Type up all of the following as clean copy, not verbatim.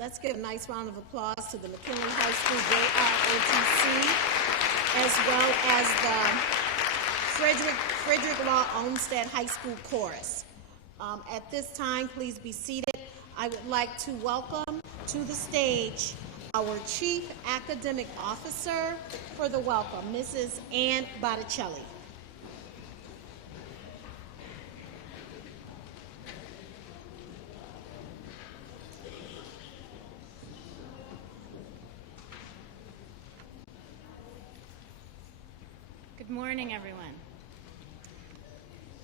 Let's give a nice round of applause to the McKinley High School JROTC, as well as the Frederick Law Olmsted High School Chorus. At this time, please be seated. I would like to welcome to the stage our Chief Academic Officer for the welcome, Mrs. Ann Botticelli. Good morning, everyone.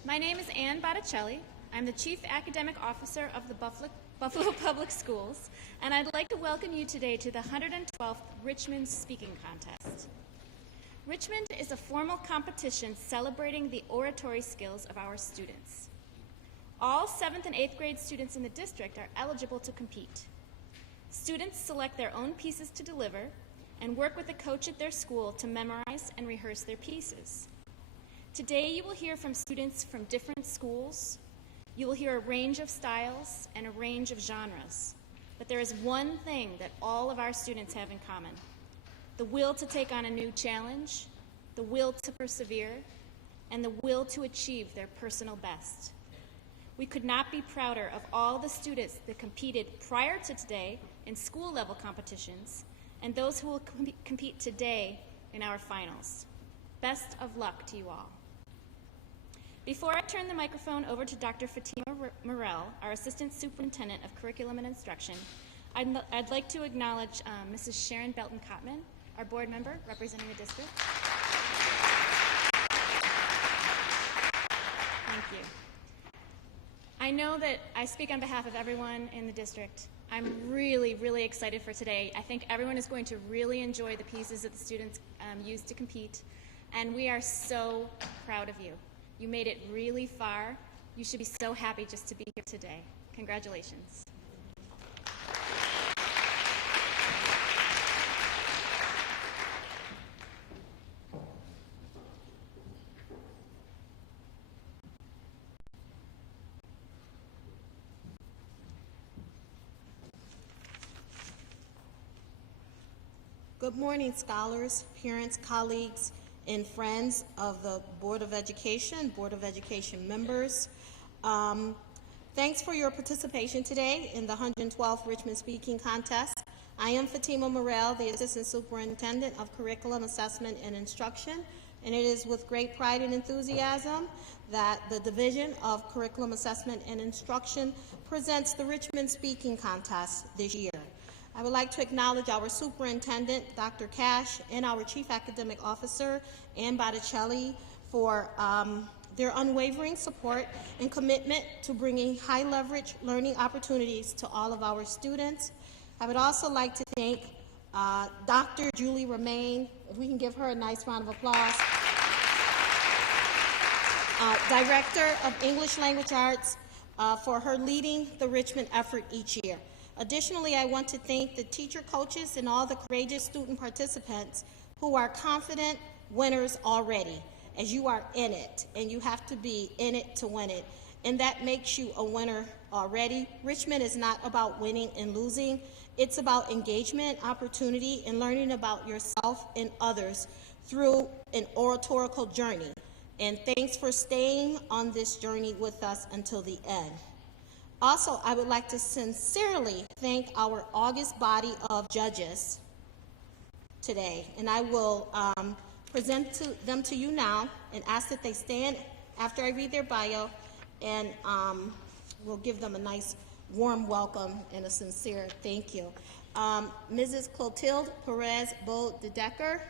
My name is Ann Botticelli. I'm the Chief Academic Officer of the Buffalo Public Schools, and I'd like to welcome you today to the 112th Richmond Speaking Contest. Richmond is a formal competition celebrating the oratory skills of our students. All 7th and 8th grade students in the district are eligible to compete. Students select their own pieces to deliver and work with a coach at their school to memorize and rehearse their pieces. Today you will hear from students from different schools. You will hear a range of styles and a range of genres. But there is one thing that all of our students have in common: the will to take on a new challenge, the will to persevere, and the will to achieve their personal best. We could not be prouder of all the students that competed prior to today in school-level competitions and those who will compete today in our finals. Best of luck to you all. Before I turn the microphone over to Dr. Fatima Morell, our Assistant Superintendent of Curriculum and Instruction, I'd like to acknowledge Mrs. Sharon Belton-Cotman, our board member representing the district. Thank you. I know that I speak on behalf of everyone in the district. I'm really, really excited for today. I think everyone is going to really enjoy the pieces that the students used to compete, and we are so proud of you. You made it really far. You should be so happy just to be here today. Congratulations. Good morning, scholars, parents, colleagues, and friends of the Board of Education members. Thanks for your participation today in the 112th Richmond Speaking Contest. I am Fatima Morell, the Assistant Superintendent of Curriculum Assessment and Instruction, and it is with great pride and enthusiasm that the Division of Curriculum Assessment and Instruction presents the Richmond Speaking Contest this year. I would like to acknowledge our Superintendent, Dr. Cash, and our Chief Academic Officer, Ann Botticelli, for their unwavering support and commitment to bringing high-leverage learning opportunities to all of our students. I would also like to thank Dr. Julie Romaine, if we can give her a nice round of applause, Director of English Language Arts, for her leading the Richmond effort each year. Additionally, I want to thank the teacher, coaches, and all the courageous student participants who are confident winners already, as you are in it, and you have to be in it to win it, and that makes you a winner already. Richmond is not about winning and losing. It's about engagement, opportunity, and learning about yourself and others through an oratorical journey. And thanks for staying on this journey with us until the end. Also, I would like to sincerely thank our august body of judges today, and I will present them to you now and ask that they stand after I read their bio, and we'll give them a nice warm welcome and a sincere thank you. Mrs. Clotilde Perez Bo de Decker.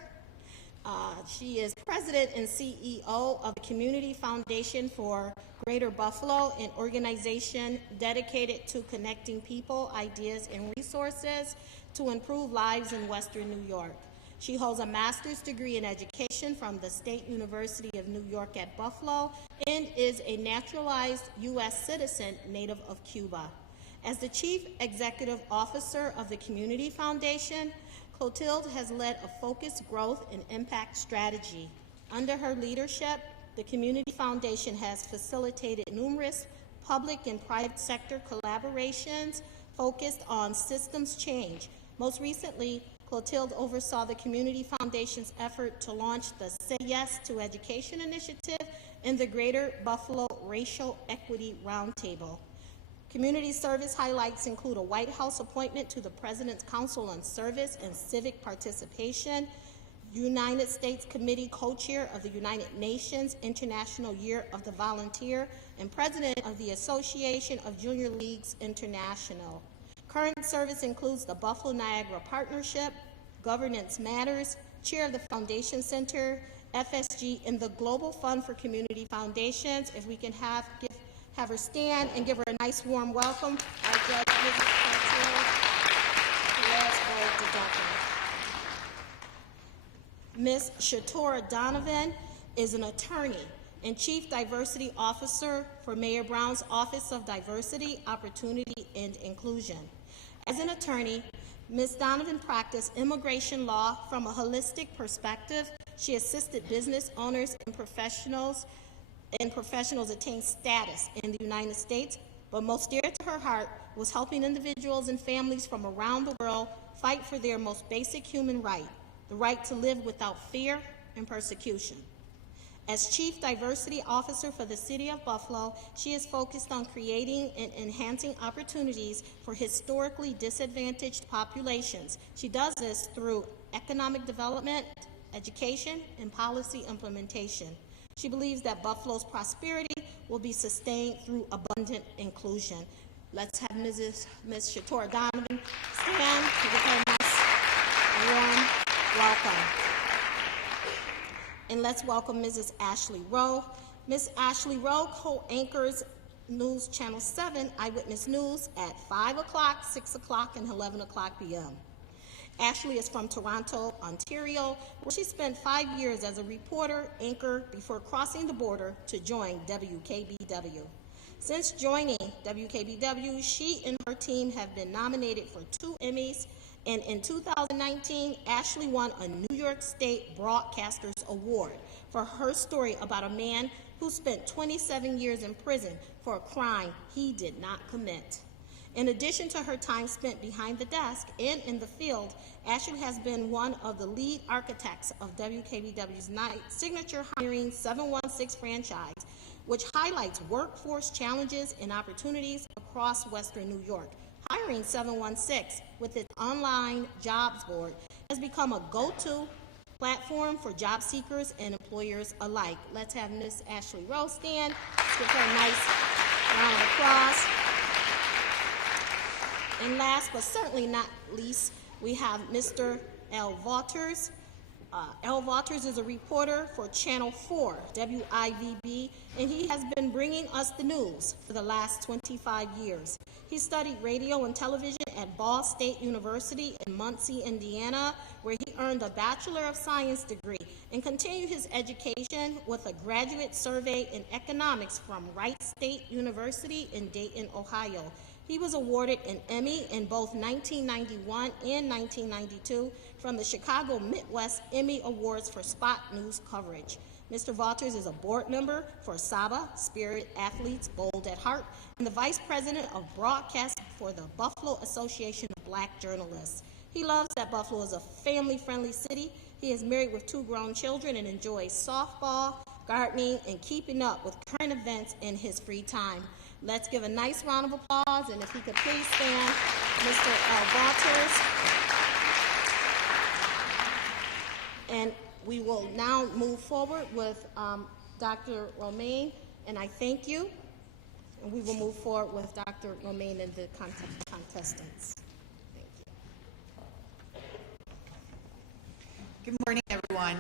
She is President and CEO of the Community Foundation for Greater Buffalo, an organization dedicated to connecting people, ideas, and resources to improve lives in Western New York. She holds a master's degree in education from the State University of New York at Buffalo and is a naturalized U.S. citizen native of Cuba. As the Chief Executive Officer of the Community Foundation, Clotilde has led a focused growth and impact strategy. Under her leadership, the Community Foundation has facilitated numerous public and private sector collaborations focused on systems change. Most recently, Clotilde oversaw the Community Foundation's effort to launch the Say Yes to Education initiative and the Greater Buffalo Racial Equity Roundtable. Community service highlights include a White House appointment to the President's Council on Service and Civic Participation, United States Committee co-chair of the United Nations International Year of the Volunteer, and president of the Association of Junior Leagues International. Current service includes the Buffalo Niagara Partnership, Governance Matters, chair of the Foundation Center, FSG, and the Global Fund for Community Foundations. If we can have her stand and give her a nice warm welcome. Our judge, Mrs. Clotilde. Let's go to Duncan. Ms. Shatora Donovan is an attorney and Chief Diversity Officer for Mayor Brown's Office of Diversity, Opportunity, and Inclusion. As an attorney, Ms. Donovan practiced immigration law from a holistic perspective. She assisted business owners and professionals attain status in the United States, but most dear to her heart was helping individuals and families from around the world fight for their most basic human right, the right to live without fear and persecution. As Chief Diversity Officer for the City of Buffalo, she is focused on creating and enhancing opportunities for historically disadvantaged populations. She does this through economic development, education, and policy implementation. She believes that Buffalo's prosperity will be sustained through abundant inclusion. Let's have Ms. Shatora Donovan stand to give her a nice warm welcome. And let's welcome Mrs. Ashley Rowe. Ms. Ashley Rowe co-anchors News Channel 7 Eyewitness News at 5 o'clock, 6 o'clock, and 11 o'clock p.m. Ashley is from Toronto, Ontario, where she spent 5 years as a reporter anchor before crossing the border to join WKBW. Since joining WKBW, she and her team have been nominated for 2 Emmys, and in 2019, Ashley won a New York State Broadcasters Award for her story about a man who spent 27 years in prison for a crime he did not commit. In addition to her time spent behind the desk and in the field, Ashley has been one of the lead architects of WKBW's signature Hiring 716 franchise, which highlights workforce challenges and opportunities across Western New York. Hiring 716, with its online jobs board, has become a go-to platform for job seekers and employers alike. Let's have Ms. Ashley Rowe stand. Let's give her a nice round of applause. And last but certainly not least, we have Mr. L. Vaughters. L. Vaughters is a reporter for Channel 4, WIVB, and he has been bringing us the news for the last 25 years. He studied radio and television at Ball State University in Muncie, Indiana, where he earned a Bachelor of Science degree and continued his education with a graduate survey in economics from Wright State University in Dayton, Ohio. He was awarded an Emmy in both 1991 and 1992 from the Chicago Midwest Emmy Awards for Spot News coverage. Mr. Vaughters is a board member for SABA, Spirit Athletes Bold at Heart, and the Vice President of Broadcast for the Buffalo Association of Black Journalists. He loves that Buffalo is a family-friendly city. He is married with 2 grown children and enjoys softball, gardening, and keeping up with current events in his free time. Let's give a nice round of applause, and if he could please stand, Mr. Vaughters. And we will now move forward with Dr. Romaine, and I thank you. And we will move forward with Dr. Romaine and the contestants. Thank you. Good morning, everyone.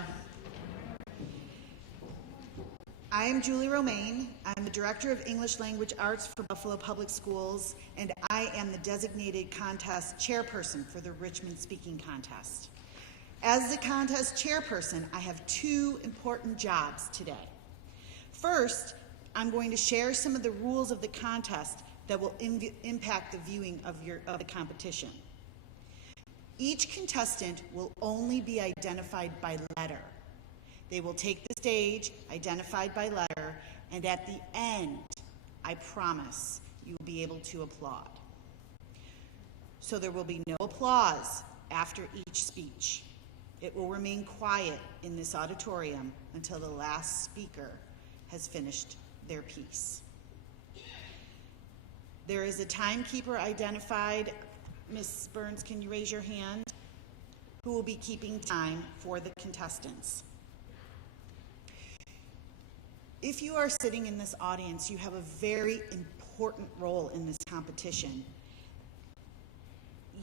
I am Julie Romaine. I'm the Director of English Language Arts for Buffalo Public Schools, and I am the designated contest chairperson for the Richmond Speaking Contest. As the contest chairperson, I have 2 important jobs today. First, I'm going to share some of the rules of the contest that will impact the viewing of the competition. Each contestant will only be identified by letter. They will take the stage, identified by letter, and at the end, I promise, you will be able to applaud. so there will be no applause after each speech. It will remain quiet in this auditorium until the last speaker has finished their piece. There is a timekeeper identified. Ms. Burns, can you raise your hand? Who will be keeping time for the contestants. If you are sitting in this audience, you have a very important role in this competition.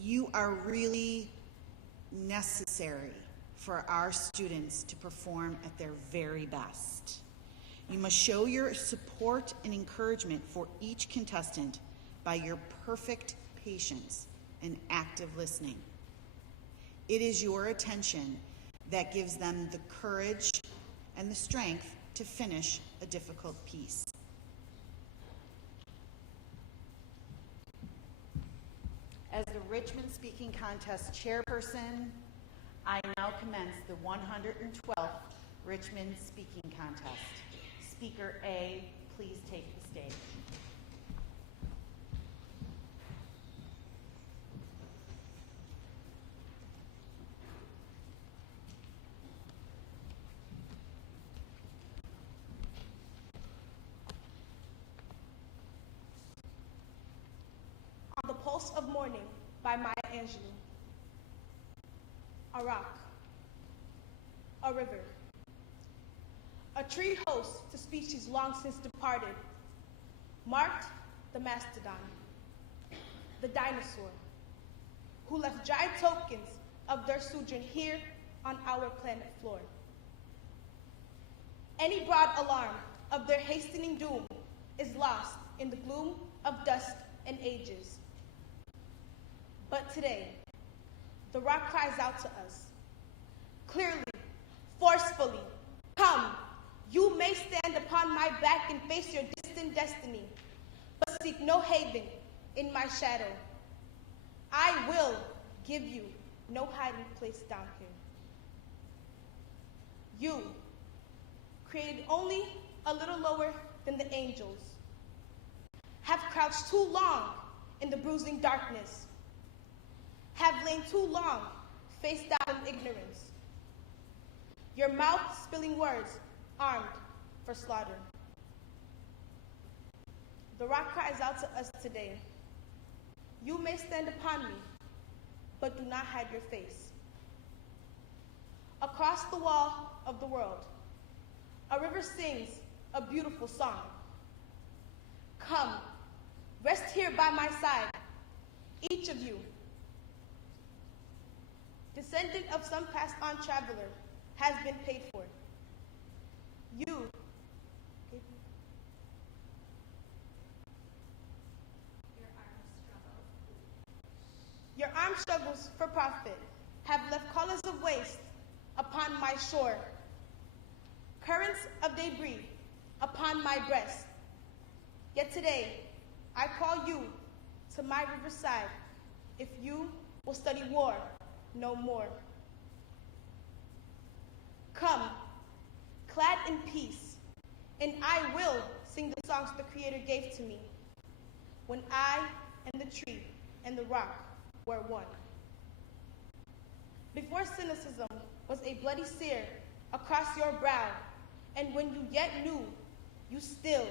You are really necessary for our students to perform at their very best. You must show your support and encouragement for each contestant by your perfect patience and active listening. It is your attention that gives them the courage and the strength to finish a difficult piece. As the Richmond Speaking Contest chairperson, I now commence the 112th Richmond Speaking Contest. Speaker A, please take the stage. On the Pulse of Morning by Maya Angelou. A rock, a river, a tree host to species long since departed, marked the mastodon, the dinosaur, who left dry tokens of their sojourn here on our planet floor. Any broad alarm of their hastening doom is lost in the gloom of dust and ages. But today, the rock cries out to us, clearly, forcefully, come, you may stand upon my back and face your distant destiny, but seek no haven in my shadow. I will give you no hiding place down here. You, created only a little lower than the angels, have crouched too long in the bruising darkness, have lain too long face down in ignorance, your mouth spilling words armed for slaughter. The rock cries out to us today, you may stand upon me, but do not hide your face. Across the wall of the world, a river sings a beautiful song. Come, rest here by my side, each of you. Descendant of some passed on traveler has been paid for. You, your armed struggles for profit have left colors of waste upon my shore, currents of debris upon my breast. Yet today, I call you to my riverside if you will study war no more. Come, clad in peace, and I will sing the songs the Creator gave to me when I and the tree and the rock were one. Before cynicism was a bloody sear across your brow, and when you yet knew, you still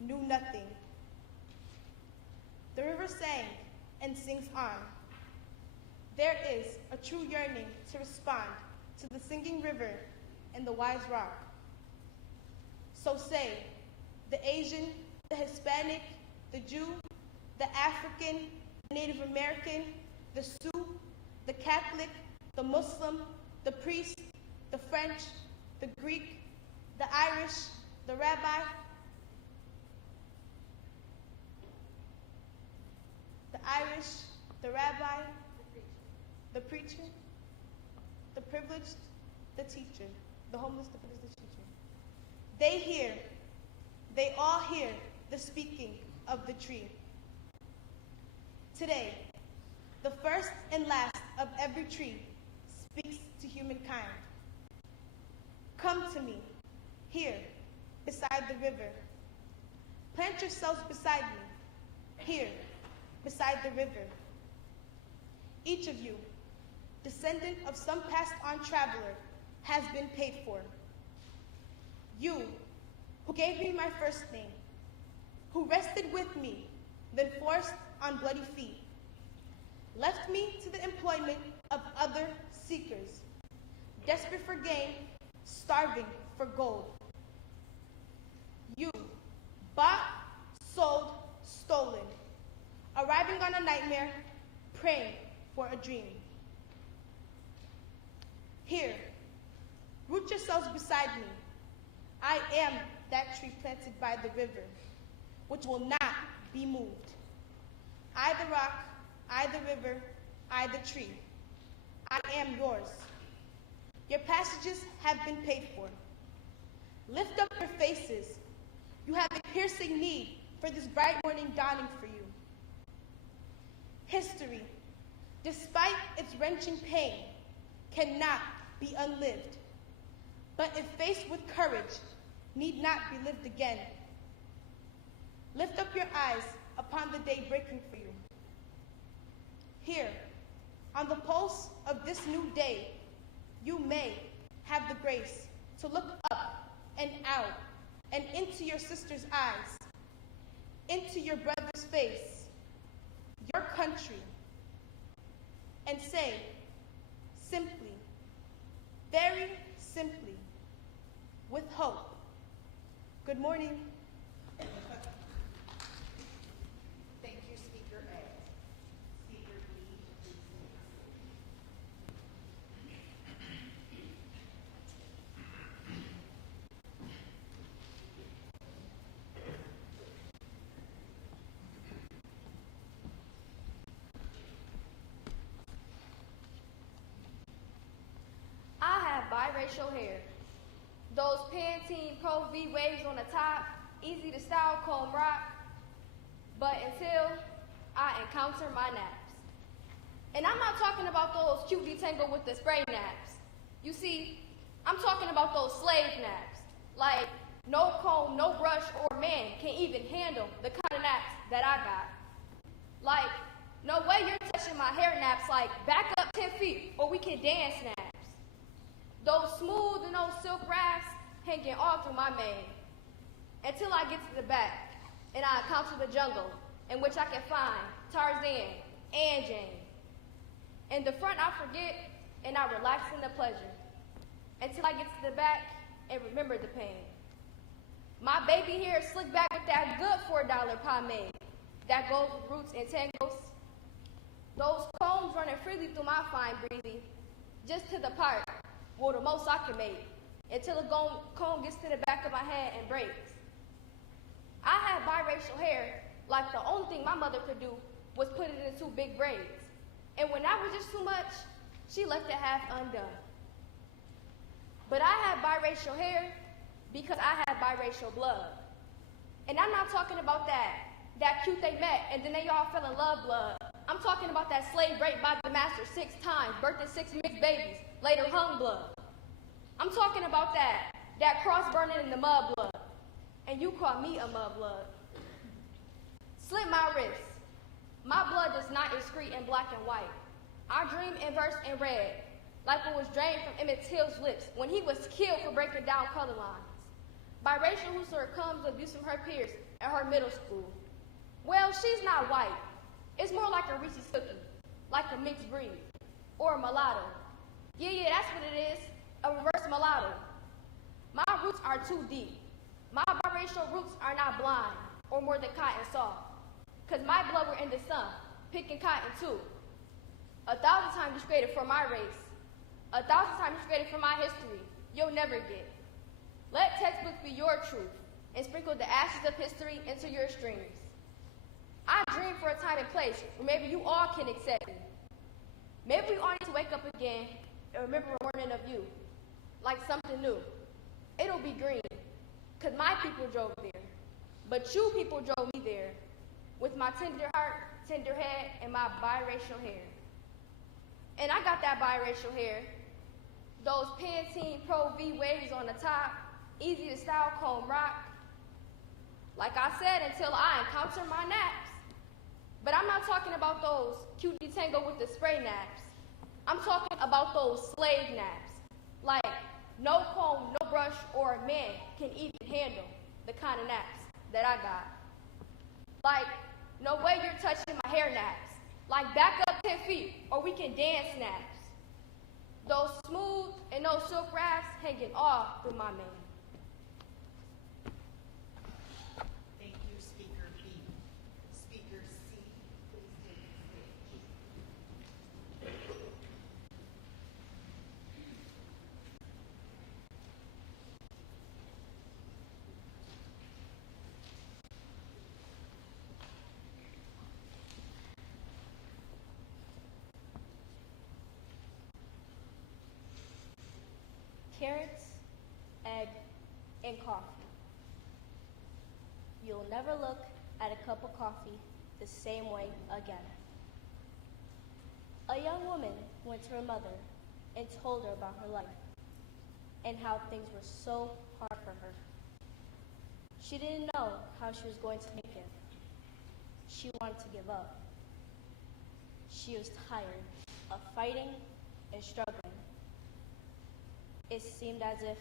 knew nothing. The river sang and sings on. There is a true yearning to respond to the singing river and the wise rock. So say, the Asian, the Hispanic, the Jew, the African, the Native American, the Sioux, the Catholic, the Muslim, the priest, the French, the Greek, the Irish, the rabbi, the preacher, the privileged, the teacher, the homeless, the privileged, the teacher. They all hear the speaking of the tree. Today, the first and last of every tree speaks to humankind. Come to me, here, beside the river. Plant yourselves beside me, here, beside the river. each of you, descendant of some passed-on traveler, has been paid for. You, who gave me my first name, who rested with me, then forced on bloody feet, left me to the employment of other seekers, desperate for gain, starving for gold. You, bought, sold, stolen, arriving on a nightmare, praying for a dream. Here, root yourselves beside me. I am that tree planted by the river, which will not be moved. I the rock, I the river, I the tree. I am yours. Your passages have been paid for. Lift up your faces. You have a piercing need for this bright morning dawning for you. History, despite its wrenching pain, cannot be unlived, but if faced with courage, need not be lived again. Lift up your eyes upon the day breaking for you. Here, on the pulse of this new day, you may have the grace to look up and out and into your sister's eyes, into your brother's face, your country, and say simply, very simply, with hope, good morning. Thank you, Speaker A. Speaker B, please. I have biracial hair. Those Pantene Pro V waves on the top, easy to style, comb rock. But until I encounter my naps. And I'm not talking about those cute detangle with the spray naps. You see, I'm talking about those slave naps. Like, no comb, no brush, or man can even handle the kind of naps that I got. Like, no way you're touching my hair naps, like, back up 10 feet, or we can dance naps. Those smooth and those silk rafts hanging all through my mane. Until I get to the back, and I encounter the jungle, in which I can find Tarzan and Jane. In the front I forget, and I relax in the pleasure. Until I get to the back, and remember the pain. My baby hair slicked back with that good $4 pomade that goes with roots and tangles. Those combs running freely through my fine breezy, just to the part, well, the most I can make, until the comb gets to the back of my head and breaks. I had biracial hair, like the only thing my mother could do was put it in 2 big braids. And when that was just too much, she left it half undone. But I had biracial hair because I had biracial blood. And I'm not talking about that cute they met and then they all fell in love blood. I'm talking about that slave raped by the master 6 times, birthing 6 mixed babies, later hung blood. I'm talking about that cross burning in the mud blood. And you call me a mud blood. Slit my wrist. My blood does not excrete in black and white. I dream in verse in red, like it was drained from Emmett Till's lips when he was killed for breaking down color lines. Biracial who succumbs to abuse from her peers at her middle school. Well, she's not white. It's more like a Reese's cookie, like a mixed breed, or a mulatto. Yeah, that's what it is, a reverse mulatto. My roots are too deep. My biracial roots are not blind, or more than cotton soft. Cause my blood were in the sun, picking cotton too. 1,000 times you created for my race. 1,000 times you created for my history. You'll never get. Let textbooks be your truth, and sprinkle the ashes of history into your streams. I dream for a time and place where maybe you all can accept me. Maybe we all need to wake up again and remember a morning of you, like something new. It'll be green, cause my people drove there, but you people drove me there, with my tender heart, tender head, and my biracial hair. And I got that biracial hair, those Pantene Pro V waves on the top, easy to style, comb rock. Like I said, until I encounter my naps. But I'm not talking about those cutie tango with the spray naps. I'm talking about those slave naps. Like, no comb, no brush, or a man can even handle the kind of naps that I got. Like, no way you're touching my hair naps. Like, back up 10 feet, or we can dance naps. Those smooth and those silk wraps hanging off with my man. Thank you, Speaker B. Speaker C, please take the stage. Carrots, egg, and coffee. You'll never look at a cup of coffee the same way again. A young woman went to her mother and told her about her life and how things were so hard for her. She didn't know how she was going to make it. She wanted to give up. She was tired of fighting and struggling. It seemed as if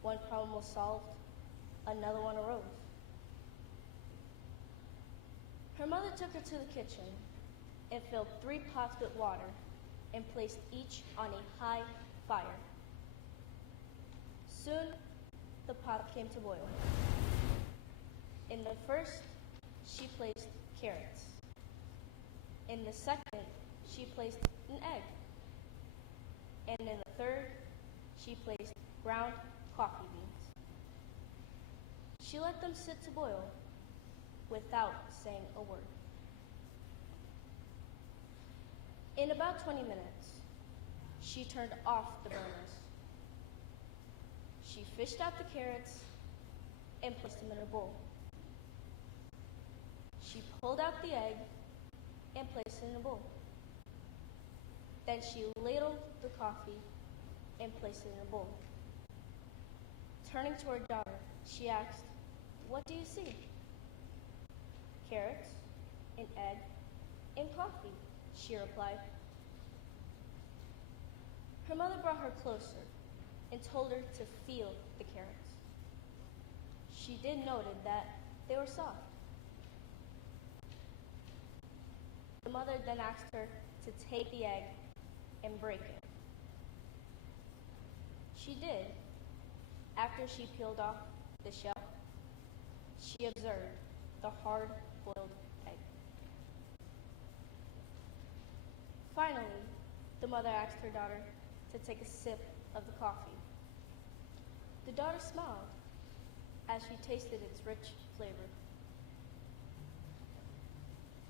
one problem was solved, another one arose. Her mother took her to the kitchen and filled 3 pots with water and placed each on a high fire. Soon, the pot came to boil. In the first, she placed carrots. In the second, she placed an egg. And in the third, she placed ground coffee beans. She let them sit to boil without saying a word. In about 20 minutes, she turned off the burners. She fished out the carrots and placed them in a bowl. She pulled out the egg and placed it in a bowl. Then she ladled the coffee and placed it in a bowl. Turning to her daughter, she asked, "What do you see?" "Carrots, an egg, and coffee," she replied. Her mother brought her closer and told her to feel the carrots. She did notice that they were soft. The mother then asked her to take the egg and break it. She did. After she peeled off the shell, she observed the hard-boiled egg. Finally, the mother asked her daughter to take a sip of the coffee. The daughter smiled as she tasted its rich flavor.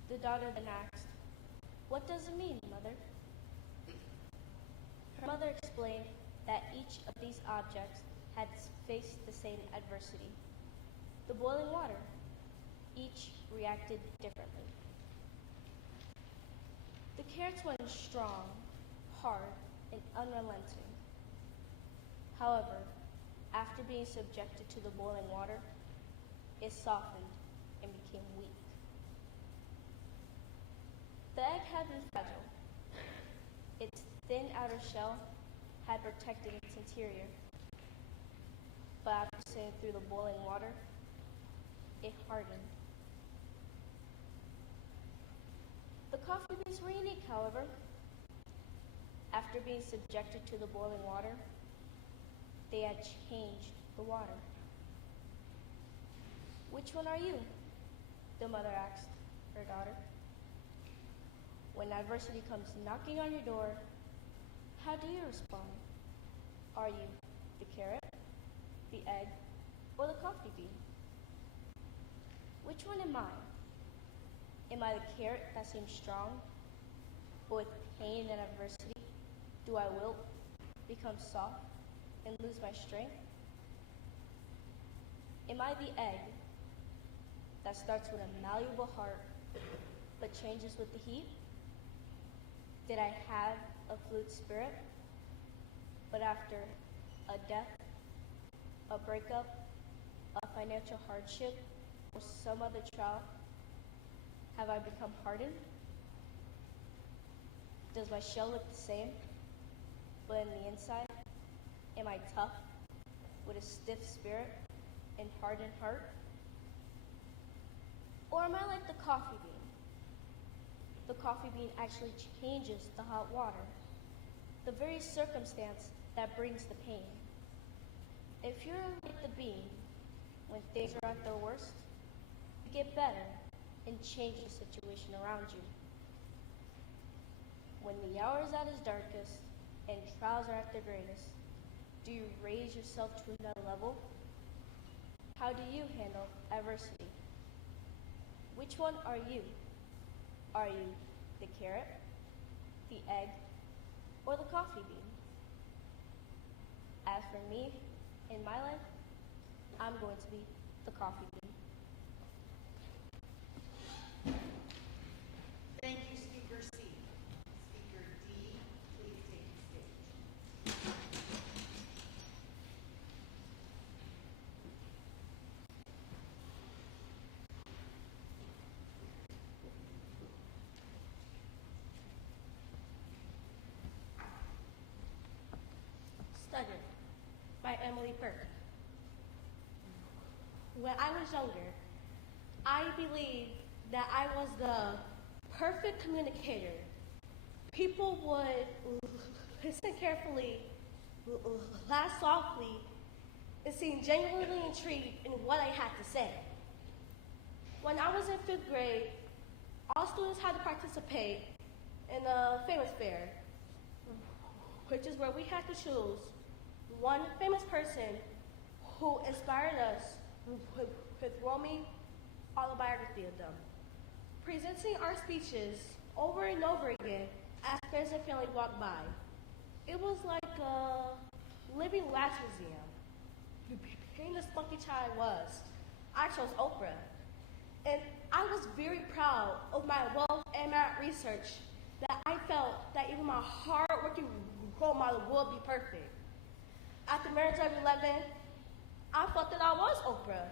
The daughter then asked, "What does it mean, Mother?" Her mother explained that each of these objects had faced the same adversity, the boiling water. Each reacted differently. The carrots went strong, hard, and unrelenting. However, after being subjected to the boiling water, it softened and became weak. The egg had been fragile. Its thin outer shell had protected its interior. But after sitting through the boiling water, it hardened. The coffee beans were unique, however. After being subjected to the boiling water, they had changed the water. "Which one are you?" the mother asked her daughter. When adversity comes knocking on your door, how do you respond? Are you the carrot, the egg, or the coffee bean? Which one am I? Am I the carrot that seems strong, but with pain and adversity, do I wilt, become soft, and lose my strength? Am I the egg that starts with a malleable heart, but changes with the heat? Did I have a fluid spirit, but after a death, a breakup, a financial hardship, or some other trial, Have I become hardened? Does my shell look the same, but on the inside, am I tough with a stiff spirit and hardened heart? Or am I like the coffee bean? The coffee bean actually changes the hot water, the very circumstance that brings the pain. If you're like the bean, when things are at their worst, you get better and change the situation around you. When the hour is at its darkest and trials are at their greatest, do you raise yourself to another level? How do you handle adversity? Which one are you? Are you the carrot, the egg, or the coffee bean? As for me, in my life, I'm going to be the coffee bean. Thank you, Speaker C. Speaker D, please take the stage. Studied by Emily Burke. When I was younger, I believed that I was the perfect communicator. People would listen carefully, laugh softly, and seem genuinely intrigued in what I had to say. When I was in 5th grade, all students had to participate in the famous fair, which is where we had to choose one famous person who inspired us with roaming autobiography of them. Presenting our speeches over and over again as friends and family walked by. It was like a living wax museum. Being the spunky child I was, I chose Oprah. And I was very proud of my wealth and math research that I felt that even my hard-working role model would be perfect. At the marriage of 11, I thought that I was Oprah.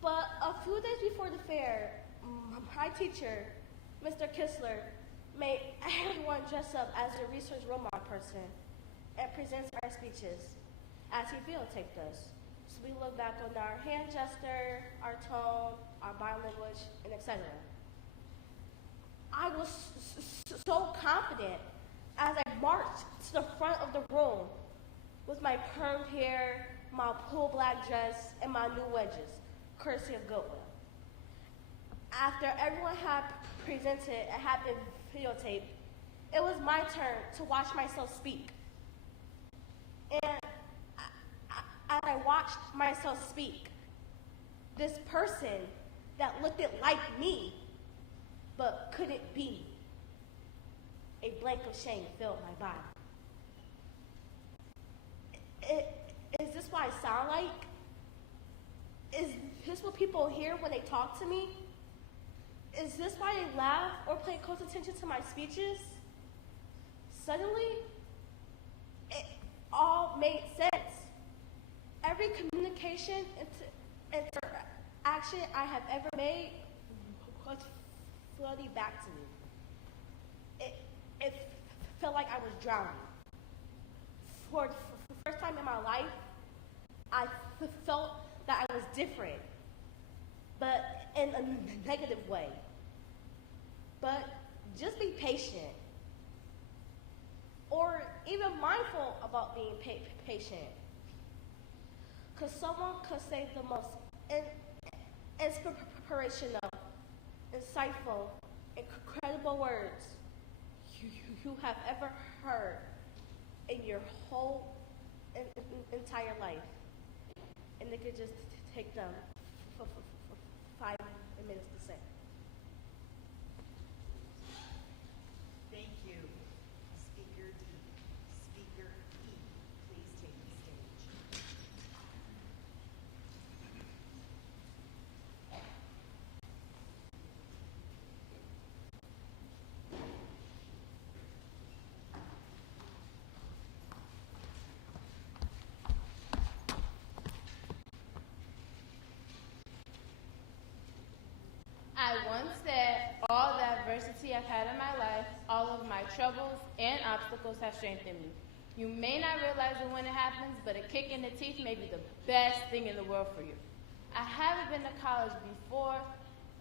But a few days before the fair, my teacher, Mr. Kistler, made everyone dress up as a research role model person and presents our speeches as he videotaped us. So we look back on our hand gesture, our tone, our body language, and etc. I was so confident as I marched to the front of the room with my permed hair, my full black dress, and my new wedges, courtesy of Goodwill. After everyone had presented and had been videotaped, it was my turn to watch myself speak. And as I watched myself speak, this person that looked like me, but couldn't be me, a blank of shame filled my body. Is this what I sound like? Is this what people hear when they talk to me? Is this why they laugh or pay close attention to my speeches? Suddenly, it all made sense. Every communication interaction I have ever made was floating back to me. It felt like I was drowning. For the first time in my life, I felt that I was different, but in a negative way. But just be patient, or even mindful about being patient. Because someone could say the most inspirational, insightful, incredible words you have ever heard in your whole entire life. And they could just take them 5 minutes to say. Thank you. Speaker D. Speaker E, please take the stage. I once said, all the adversity I've had in my life, all of my troubles and obstacles have strengthened me. You may not realize it when it happens, but a kick in the teeth may be the best thing in the world for you. I haven't been to college before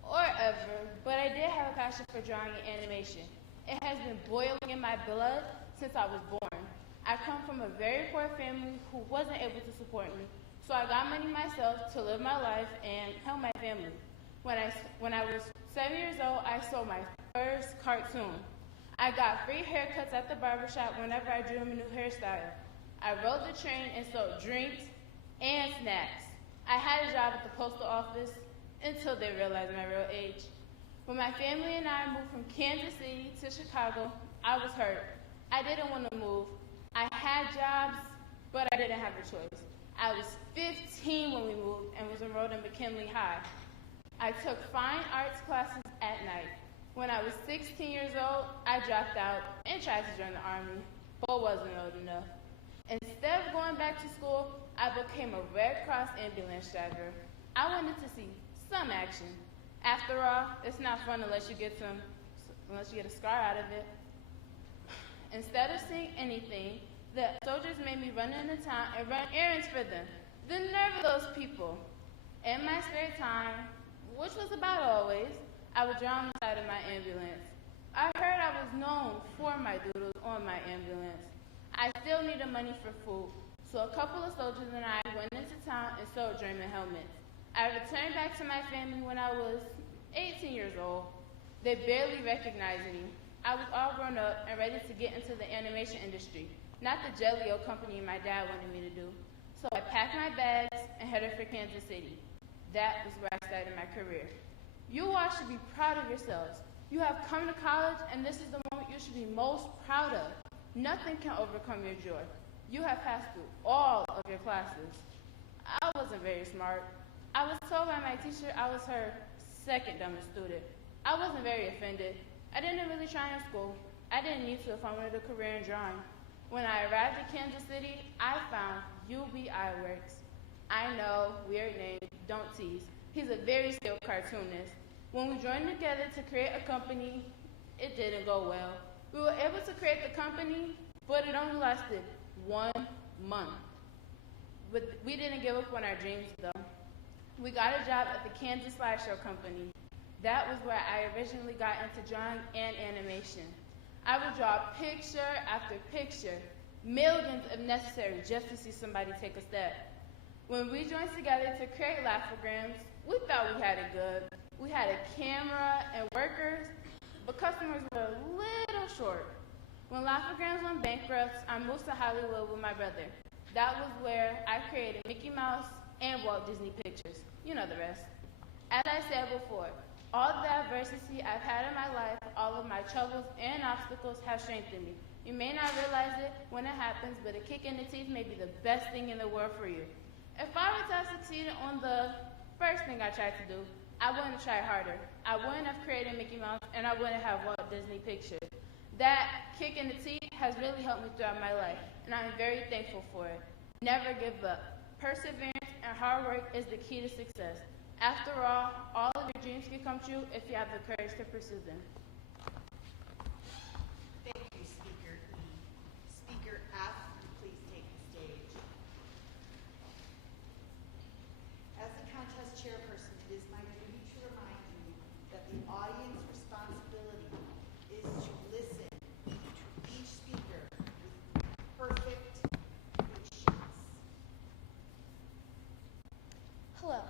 or ever, but I did have a passion for drawing and animation. It has been boiling in my blood since I was born. I come from a very poor family who wasn't able to support me, so I got money myself to live my life and help my family. When I was 7 years old, I sold my first cartoon. I got free haircuts at the barbershop whenever I drew him a new hairstyle. I rode the train and sold drinks and snacks. I had a job at the postal office until they realized my real age. When my family and I moved from Kansas City to Chicago, I was hurt. I didn't want to move. I had jobs, but I didn't have a choice. I was 15 when we moved and was enrolled in McKinley High. I took fine arts classes at night. When I was 16 years old, I dropped out and tried to join the Army, but wasn't old enough. Instead of going back to school, I became a Red Cross ambulance driver. I wanted to see some action. After all, it's not fun unless you get a scar out of it. Instead of seeing anything, the soldiers made me run into town and run errands for them. The nerve of those people. In my spare time, which was about always, I would draw on the side of my ambulance. I heard I was known for my doodles on my ambulance. I still needed money for food, so a couple of soldiers and I went into town and sold German helmets. I returned back to my family when I was 18 years old. They barely recognized me. I was all grown up and ready to get into the animation industry, not the Jelly-O company my dad wanted me to do. So I packed my bags and headed for Kansas City. That was where I started my career. You all should be proud of yourselves. You have come to college, and this is the moment you should be most proud of. Nothing can overcome your joy. You have passed through all of your classes. I wasn't very smart. I was told by my teacher I was her second dumbest student. I wasn't very offended. I didn't really try in school. I didn't need to if I wanted a career in drawing. When I arrived in Kansas City, I found UBI Works. I know, weird name, don't tease. He's a very skilled cartoonist. When we joined together to create a company, it didn't go well. We were able to create the company, but it only lasted 1 month. But we didn't give up on our dreams, though. We got a job at the Kansas Slideshow Company. That was where I originally got into drawing and animation. I would draw picture after picture, millions if necessary, just to see somebody take a step. When we joined together to create Laugh-O-Grams, we thought we had it good. We had a camera and workers, but customers were a little short. When Laugh-O-Grams went bankrupt, I moved to Hollywood with my brother. That was where I created Mickey Mouse and Walt Disney Pictures. You know the rest. As I said before, all the adversity I've had in my life, all of my troubles and obstacles have strengthened me. You may not realize it when it happens, but a kick in the teeth may be the best thing in the world for you. If I were to have succeeded on the first thing I tried to do, I wouldn't have tried harder. I wouldn't have created Mickey Mouse, and I wouldn't have Walt Disney Pictures. That kick in the teeth has really helped me throughout my life, and I am very thankful for it. Never give up. Perseverance and hard work is the key to success. After all of your dreams can come true if you have the courage to pursue them. Thank you, Speaker E. Speaker F, please take the stage. As the contest chairperson, it is my duty to remind you that the audience responsibility is to listen to each speaker with perfect patience. Hello.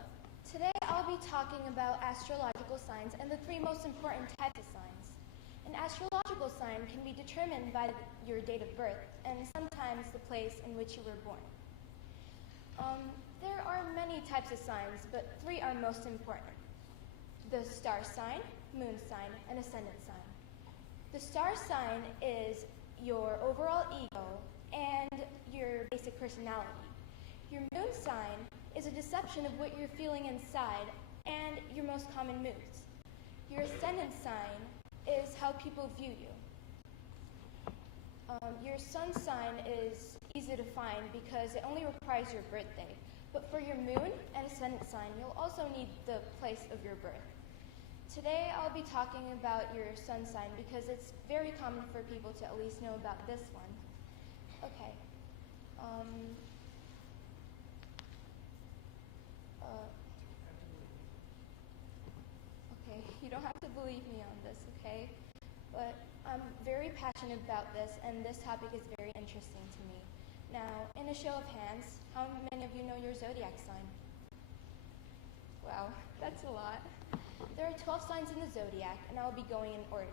Today I'll be talking about astrological signs and the 3 most important types of signs. An astrological sign can be determined by your date of birth and sometimes the place in which you were born. There are many types of signs, but 3 are most important. The star sign, moon sign, and ascendant sign. The star sign is your overall ego and your basic personality. Your moon sign is a deception of what you're feeling inside and your most common moods. Your ascendant sign is how people view you. Your sun sign is easy to find because it only requires your birthday. But for your moon and ascendant sign, you'll also need the place of your birth. Today I'll be talking about your sun sign because it's very common for people to at least know about this one. Okay. Okay, you don't have to believe me on this, okay? But I'm very passionate about this, and this topic is very interesting to me. Now, in a show of hands, how many of you know your zodiac sign? Wow, that's a lot. There are 12 signs in the zodiac, and I'll be going in order.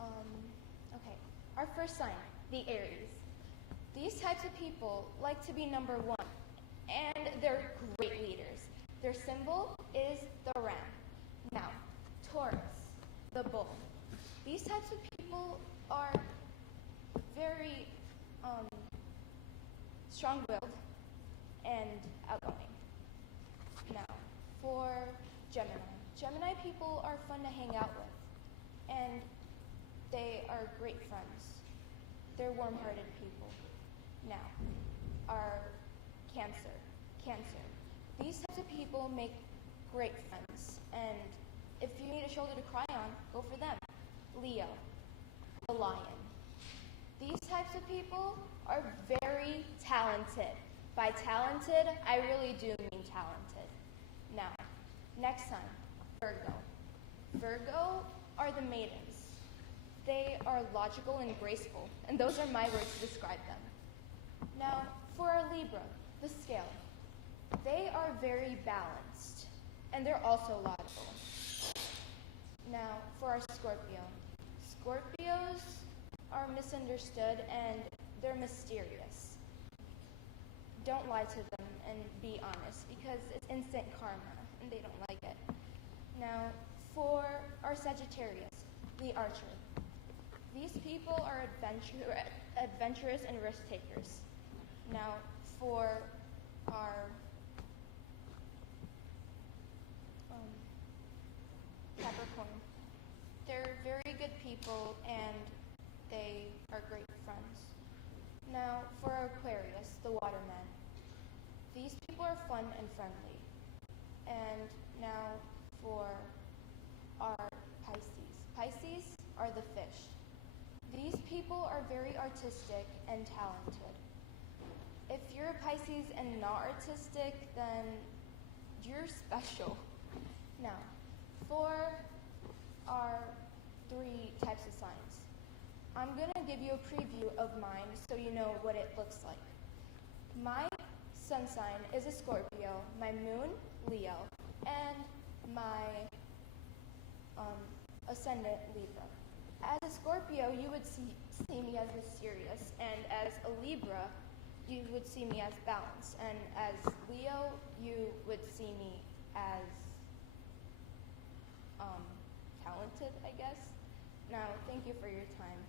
Okay, our first sign, the Aries. These types of people like to be number one, and they're great leaders. Their symbol is the ram. Now, Taurus, the bull. These types of people are very strong-willed and outgoing. Now, for Gemini. Gemini people are fun to hang out with, and they are great friends. They're warm-hearted people. Now, our Cancer. These types of people make great friends, and if you need a shoulder to cry on, go for them. Leo, the lion. These types of people are very talented. By talented, I really do mean talented. Now, next sign, Virgo. Virgo are the maidens. They are logical and graceful, and those are my words to describe them. Now, for our Libra, the scale. They are very balanced, and they're also logical. Now, for our Scorpio. Scorpios are misunderstood, and they're mysterious. Don't lie to them and be honest, because it's instant karma, and they don't like it. Now, for our Sagittarius, the Archer. These people are adventurous and risk takers. Now, for our Capricorn. They're very good people, and they are great friends. Now, for our Aquarius, the Waterman. These people are fun and friendly. And now for our Pisces. Pisces are the fish. These people are very artistic and talented. If you're a Pisces and not artistic, then you're special. Now, for our 3 types of signs, I'm going to give you a preview of mine so you know what it looks like. My sun sign is a Scorpio, my moon, Leo, and my ascendant, Libra. As a Scorpio, you would see me as mysterious, and as a Libra, you would see me as balanced, and as Leo, you would see me as talented, I guess. Now, thank you for your time.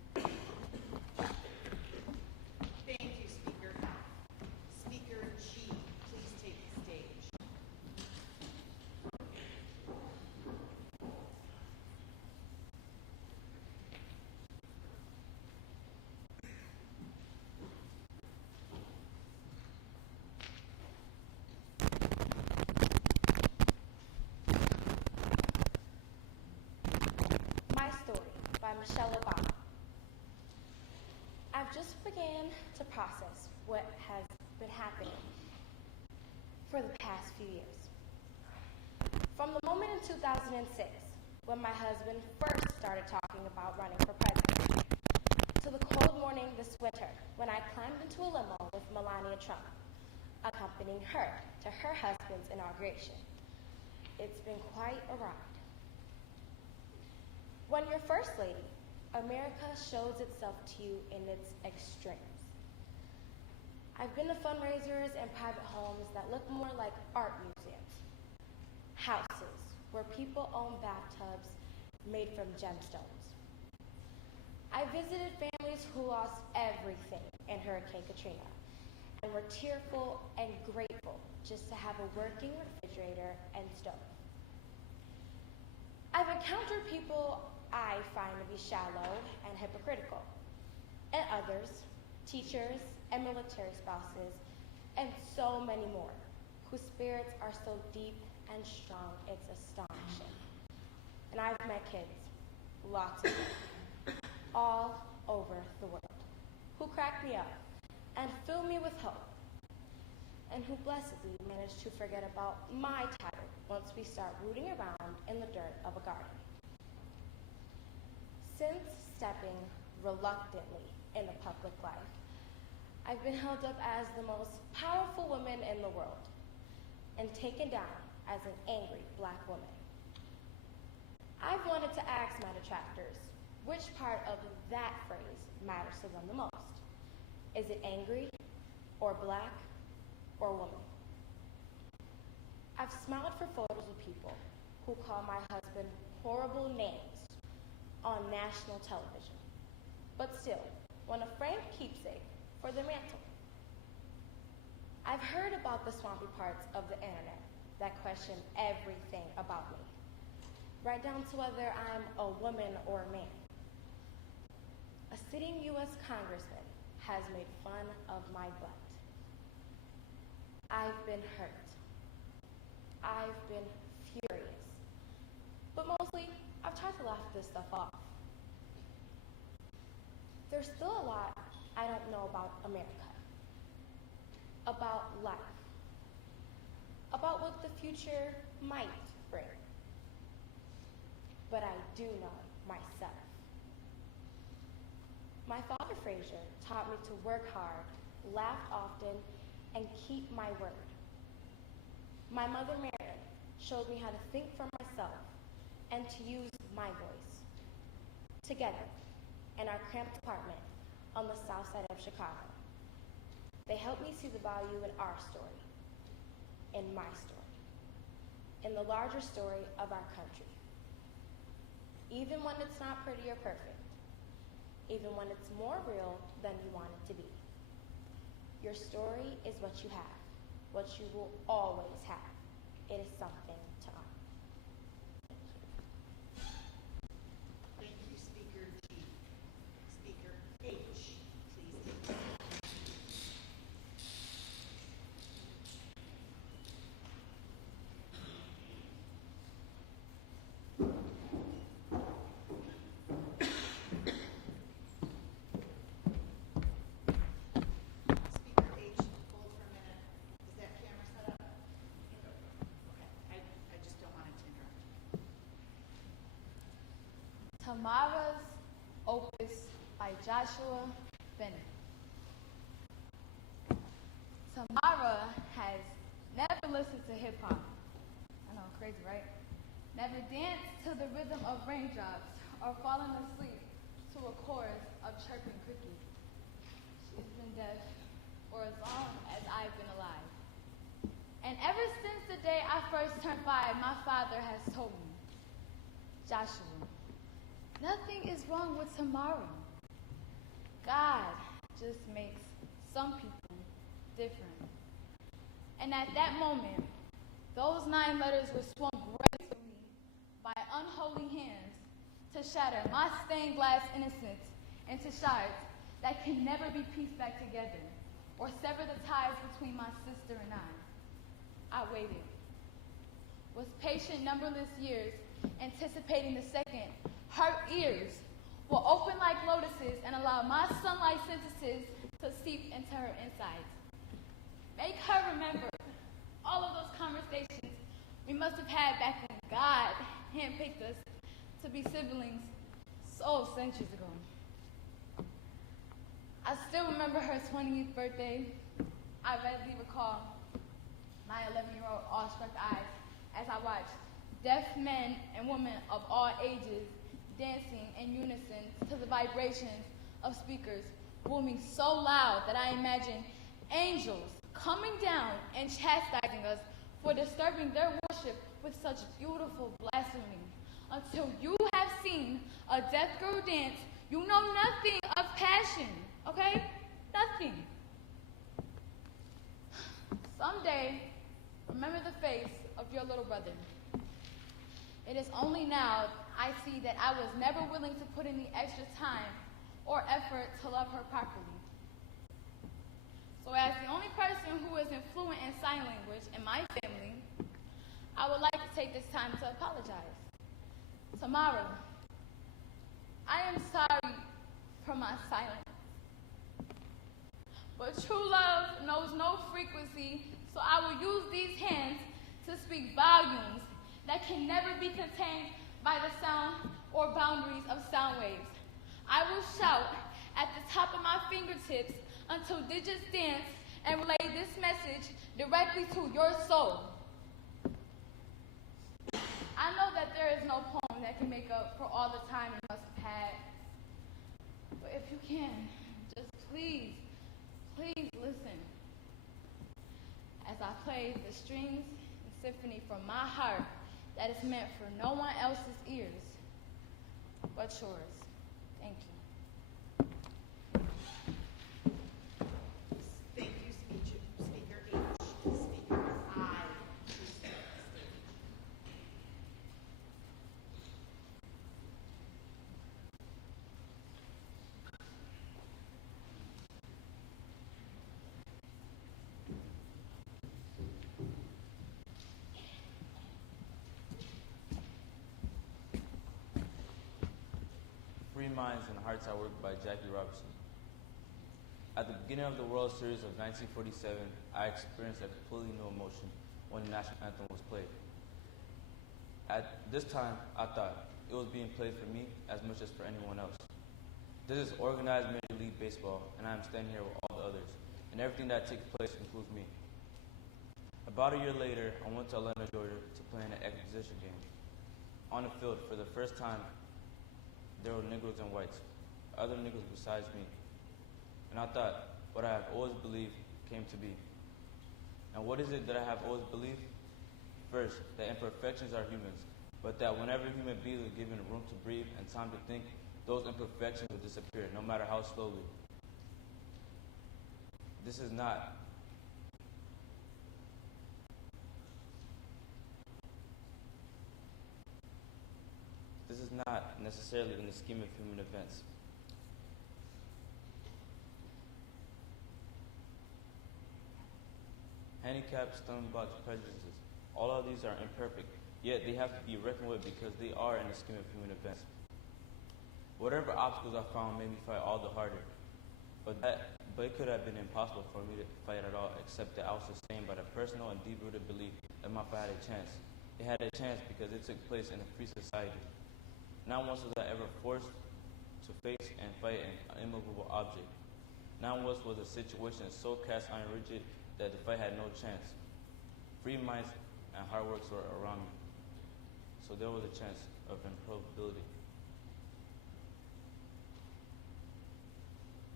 Thank you, Speaker. Speaker Chi, please take the stage. My Story by Michelle Obama. I've just began to process what has been happening for the past few years. From the moment in 2006, when my husband first started talking about running for president, to the cold morning this winter, when I climbed into a limo with Melania Trump, accompanying her to her husband's inauguration. It's been quite a ride. When you're First Lady, America shows itself to you in its extremes. I've been to fundraisers and private homes that look more like art museums. Houses where people own bathtubs made from gemstones. I visited families who lost everything in Hurricane Katrina and were tearful and grateful just to have a working refrigerator and stove. I've encountered people I find to be shallow and hypocritical, and others, teachers and military spouses, and so many more, whose spirits are so deep and strong, it's astonishing. And I've met kids, lots of them, all over the world, who crack me up and fill me with hope, and who blessedly manage to forget about my title once we start rooting around in the dirt of a garden. Since stepping reluctantly into public life, I've been held up as the most powerful woman in the world and taken down as an angry Black woman. I've wanted to ask my detractors which part of that phrase matters to them the most. Is it angry, or Black, or woman? I've smiled for photos of people who call my husband horrible names on national television, but still want a framed keepsake for their mantle. I've heard about the swampy parts of the internet that question everything about me, right down to whether I'm a woman or a man. A sitting U.S. congressman has made fun of my butt. I've been hurt. I've been furious. But mostly, I've tried to laugh this stuff off. There's still a lot I don't know about America, about life, about what the future might bring. But I do know myself. My father, Fraser, taught me to work hard, laugh often, and keep my word. My mother, Marion, showed me how to think for myself and to use my voice. Together, in our cramped apartment on the south side of Chicago, they helped me see the value in our story, in my story, in the larger story of our country. Even when it's not pretty or perfect, even when it's more real than you want it to be. Your story is what you have, what you will always have. It is something to honor. Thank you, Speaker G. Speaker H, please take the Speaker H, hold for a minute. Is that camera set up? Okay, I just don't want it to interrupt. Tamara's Opus by Joshua Bennett. Tamara has never listened to hip hop. I know, crazy, right? Never danced to the rhythm of raindrops or fallen asleep to a chorus of chirping crickets. She's been deaf for as long as I've been alive. And ever since the day I first turned 5, my father has told me, Joshua, nothing is wrong with tomorrow. God just makes some people different. And at that moment, those 9 letters were swung gracefully by unholy hands to shatter my stained glass innocence into shards that can never be pieced back together or sever the ties between my sister and I waited, was patient numberless years, anticipating the second her ears will open like lotuses and allow my sunlight synthesis to seep into her insides. Make her remember all of those conversations we must have had back when God handpicked us to be siblings so centuries ago. I still remember her 20th birthday. I readily recall my 11-year-old awestruck eyes as I watched deaf men and women of all ages dancing in unison to the vibrations of speakers booming so loud that I imagined angels coming down and chastising us for disturbing their worship with such beautiful blasphemy. Until you have seen a deaf girl dance, you know nothing of passion, okay? Nothing. Someday, remember the face of your little brother. It is only now I see that I was never willing to put in the extra time or effort to love her properly. So as the only person who is fluent in sign language in my family, I would like to take this time to apologize. Tomorrow, I am sorry for my silence. But true love knows no frequency, so I will use these hands to speak volumes that can never be contained by the sound or boundaries of sound waves. I will shout at the top of my fingertips until digits dance and relay this message directly to your soul. I know that there is no poem that can make up for all the time you must have had. But if you can, just please listen as I play the strings and symphony from my heart that is meant for no one else's ears but yours. Thank you. Thank you, Speaker H. Speaker I. Free Minds and Hearts at Work by Jackie Robinson. At the beginning of the World Series of 1947, I experienced a completely new emotion when the national anthem was played. At this time, I thought it was being played for me as much as for anyone else. This is organized Major League Baseball, and I am standing here with all the others, and everything that takes place includes me. About a year later, I went to Atlanta, Georgia to play in an exhibition game. On the field, for the first time, there were Negroes and whites, other Negroes besides me. And I thought what I have always believed came to be. And what is it that I have always believed? First, that imperfections are humans, but that whenever human beings are given room to breathe and time to think, those imperfections will disappear, no matter how slowly. This is not necessarily in the scheme of human events. Handicaps, stumbling blocks, prejudices, all of these are imperfect, yet they have to be reckoned with because they are in the scheme of human events. Whatever obstacles I found made me fight all the harder, but it could have been impossible for me to fight at all, except that I was sustained by the personal and deep-rooted belief that my fight had a chance. It had a chance because it took place in a free society. Not once was I ever forced to face and fight an immovable object. Not once was a situation so cast iron rigid that the fight had no chance. Free minds and hard works were around me, so there was a chance of improbability.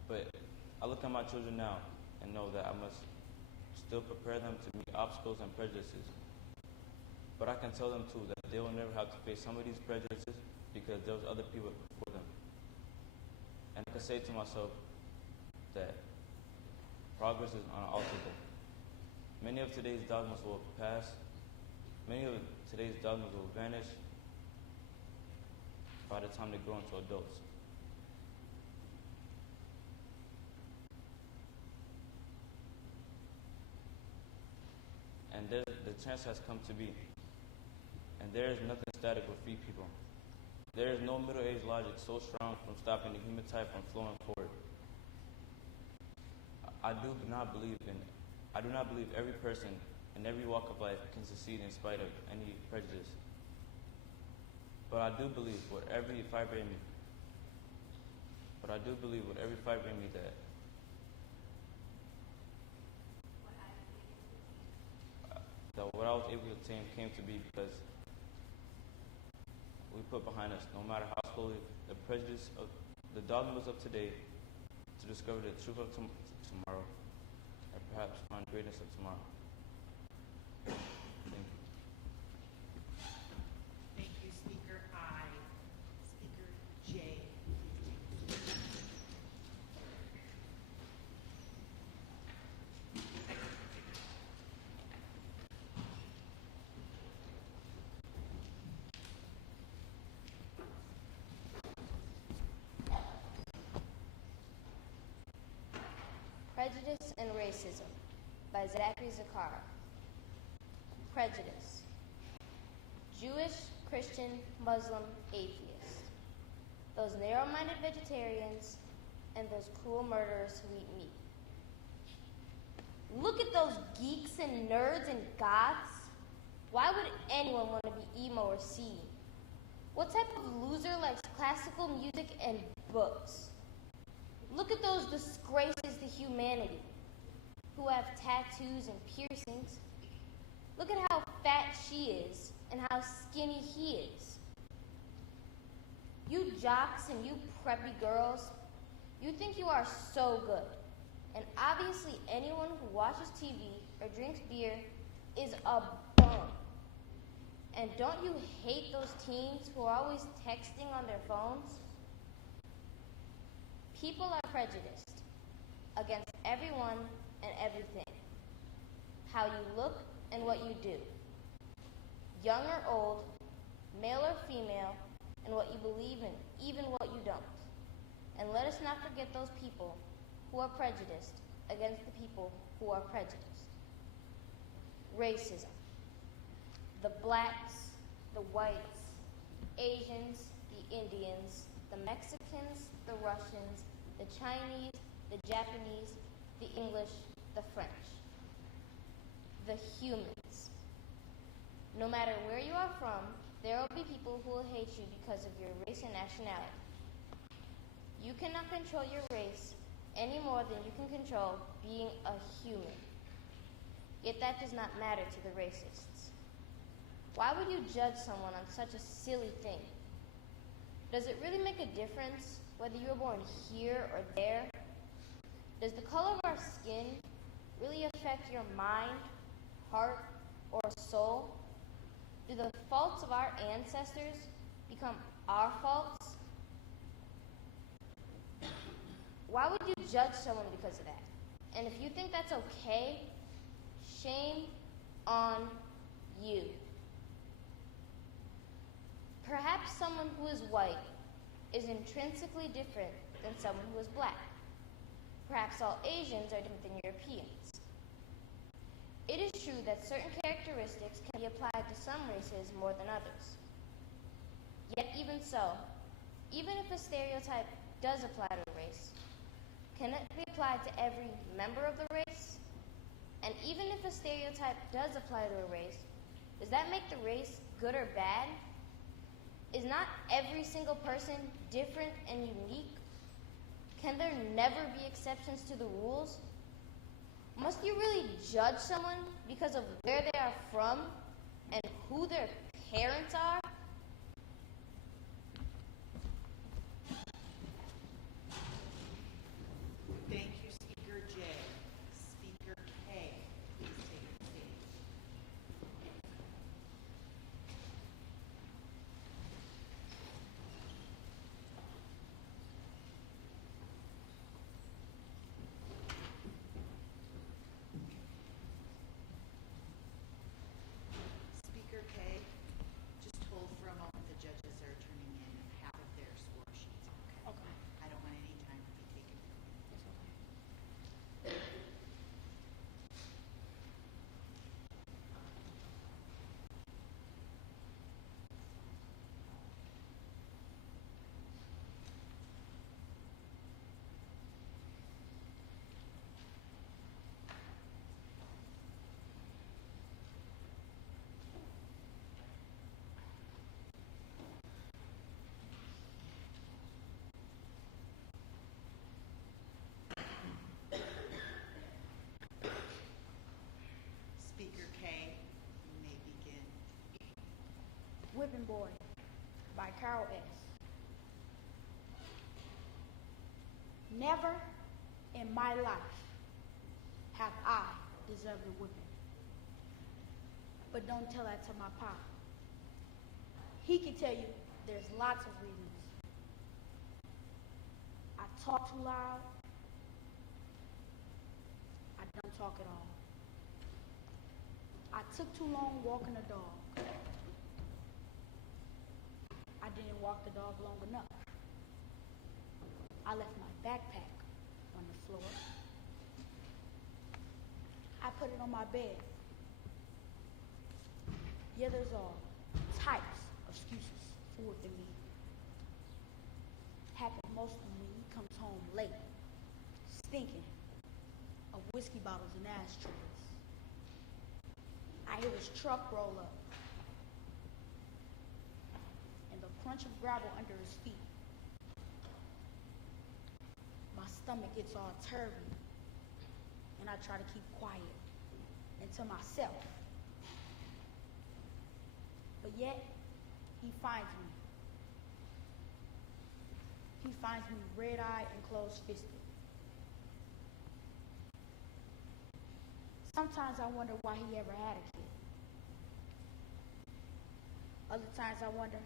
But I look at my children now and know that I must still prepare them to meet obstacles and prejudices. But I can tell them too that they will never have to face some of these prejudices because there was other people before them. And I can say to myself that progress is unalterable. Many of today's dogmas will pass. Many of today's dogmas will vanish by the time they grow into adults. And the chance has come to be. And there is nothing static with free people. There is no middle-aged logic so strong from stopping the human type from flowing forward. I do not believe every person in every walk of life can succeed in spite of any prejudice. But I do believe with every fiber in me that what I was able to attain came to be because we put behind us, no matter how slowly, the prejudice of the dogmas of today to discover the truth of tomorrow and perhaps find greatness of tomorrow. Thank you. Thank you, Speaker I. Speaker J. Prejudice and Racism by Zachary Zakara. Prejudice. Jewish, Christian, Muslim, atheist, those narrow-minded vegetarians, and those cruel murderers who eat meat. Look at those geeks and nerds and goths. Why would anyone want to be emo or C? What type of loser likes classical music and books? Look at those disgraces to humanity who have tattoos and piercings. Look at how fat she is and how skinny he is. You jocks and you preppy girls, you think you are so good. And obviously anyone who watches TV or drinks beer is a bum. And don't you hate those teens who are always texting on their phones? People are prejudiced against everyone and everything. How you look and what you do. Young or old, male or female, and what you believe in, even what you don't. And let us not forget those people who are prejudiced against the people who are prejudiced. Racism. The blacks, the whites, Asians, the Indians, the Mexicans, the Russians, the Chinese, the Japanese, the English, the French. The humans. No matter where you are from, there will be people who will hate you because of your race and nationality. You cannot control your race any more than you can control being a human. Yet that does not matter to the racists. Why would you judge someone on such a silly thing? Does it really make a difference whether you were born here or there? Does the color of our skin really affect your mind, heart, or soul? Do the faults of our ancestors become our faults? Why would you judge someone because of that? And if you think that's okay, shame on you. Perhaps someone who is white is intrinsically different than someone who is black. Perhaps all Asians are different than Europeans. It is true that certain characteristics can be applied to some races more than others. Yet even so, even if a stereotype does apply to a race, can it be applied to every member of the race? And even if a stereotype does apply to a race, does that make the race good or bad? Is not every single person different and unique? Can there never be exceptions to the rules? Must you really judge someone because of where they are from and who their parents are? Thank you, Speaker J. Speaker K, please take the stage. Speaker K, just hold for a moment. The judges are turning in half of their score sheets. Okay. I don't want any time to be taken from you. It's okay. Speaker K, you may begin. Whipping Boy by Carol S. Never in my life have I deserved a whipping. But don't tell that to my pop. He can tell you there's lots of reasons. I talk too loud. I don't talk at all. I took too long walking the dog. I didn't walk the dog long enough. I left my backpack on the floor. I put it on my bed. The others are types of excuses for it than me. Happens mostly when he comes home late, stinking of whiskey bottles and ashtrays. I hear his truck roll up and the crunch of gravel under his feet. My stomach gets all turvy and I try to keep quiet and to myself. But yet, he finds me. He finds me red-eyed and closed-fisted. Sometimes I wonder why he ever had a kid. Other times I wonder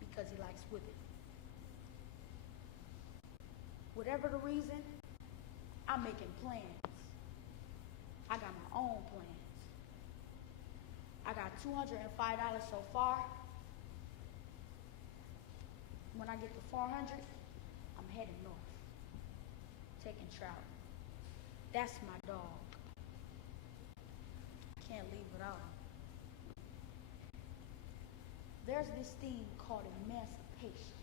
because he likes whipping. Whatever the reason, I'm making plans. I got my own plans. I got $205 so far. When I get to 400, I'm heading north, taking trout. That's my dog. Can't leave without him. There's this thing called emancipation.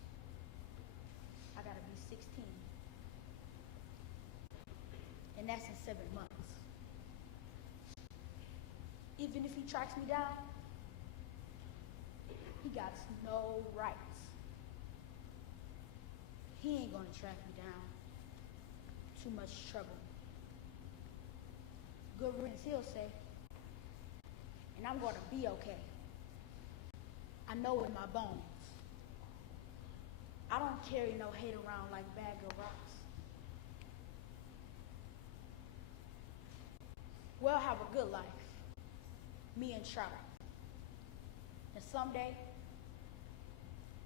I gotta be 16. And that's in 7 months. Even if he tracks me down, he got no rights. He ain't gonna track me down. Too much trouble. Good riddance, he'll say. And I'm gonna be okay. I know in my bones. I don't carry no hate around like bag of rocks. We'll have a good life. Me and Trout. And someday,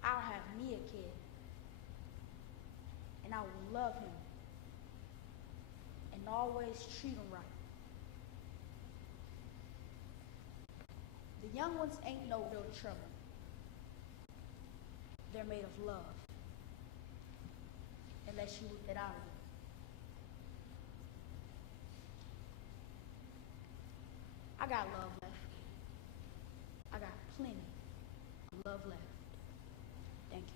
I'll have me a kid. And I will love him. And always treat him right. The young ones ain't no real trouble. They're made of love. Unless you whip it out of them. I got love left. I got plenty of love left. Thank you.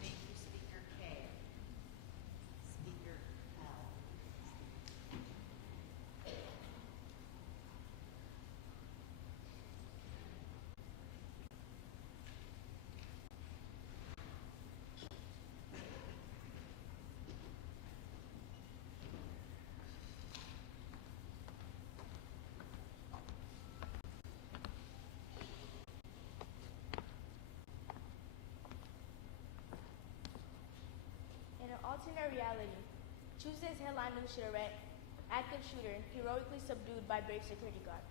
Thank you, Speaker K. Speaker L. In an alternate reality, Tuesday's headline news should have read, active shooter heroically subdued by brave security guard.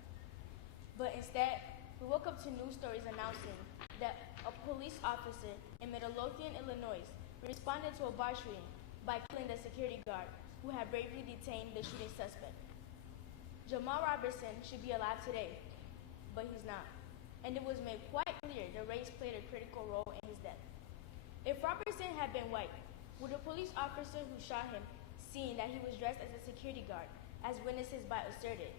But instead, we woke up to news stories announcing that a police officer in Midlothian, Illinois, responded to a bar shooting by killing the security guard who had bravely detained the shooting suspect. Jamal Robertson should be alive today, but he's not. And it was made quite clear the race played a critical role in his death. If Robertson had been white, would the police officer who shot him, seeing that he was dressed as a security guard, as witnesses by asserted,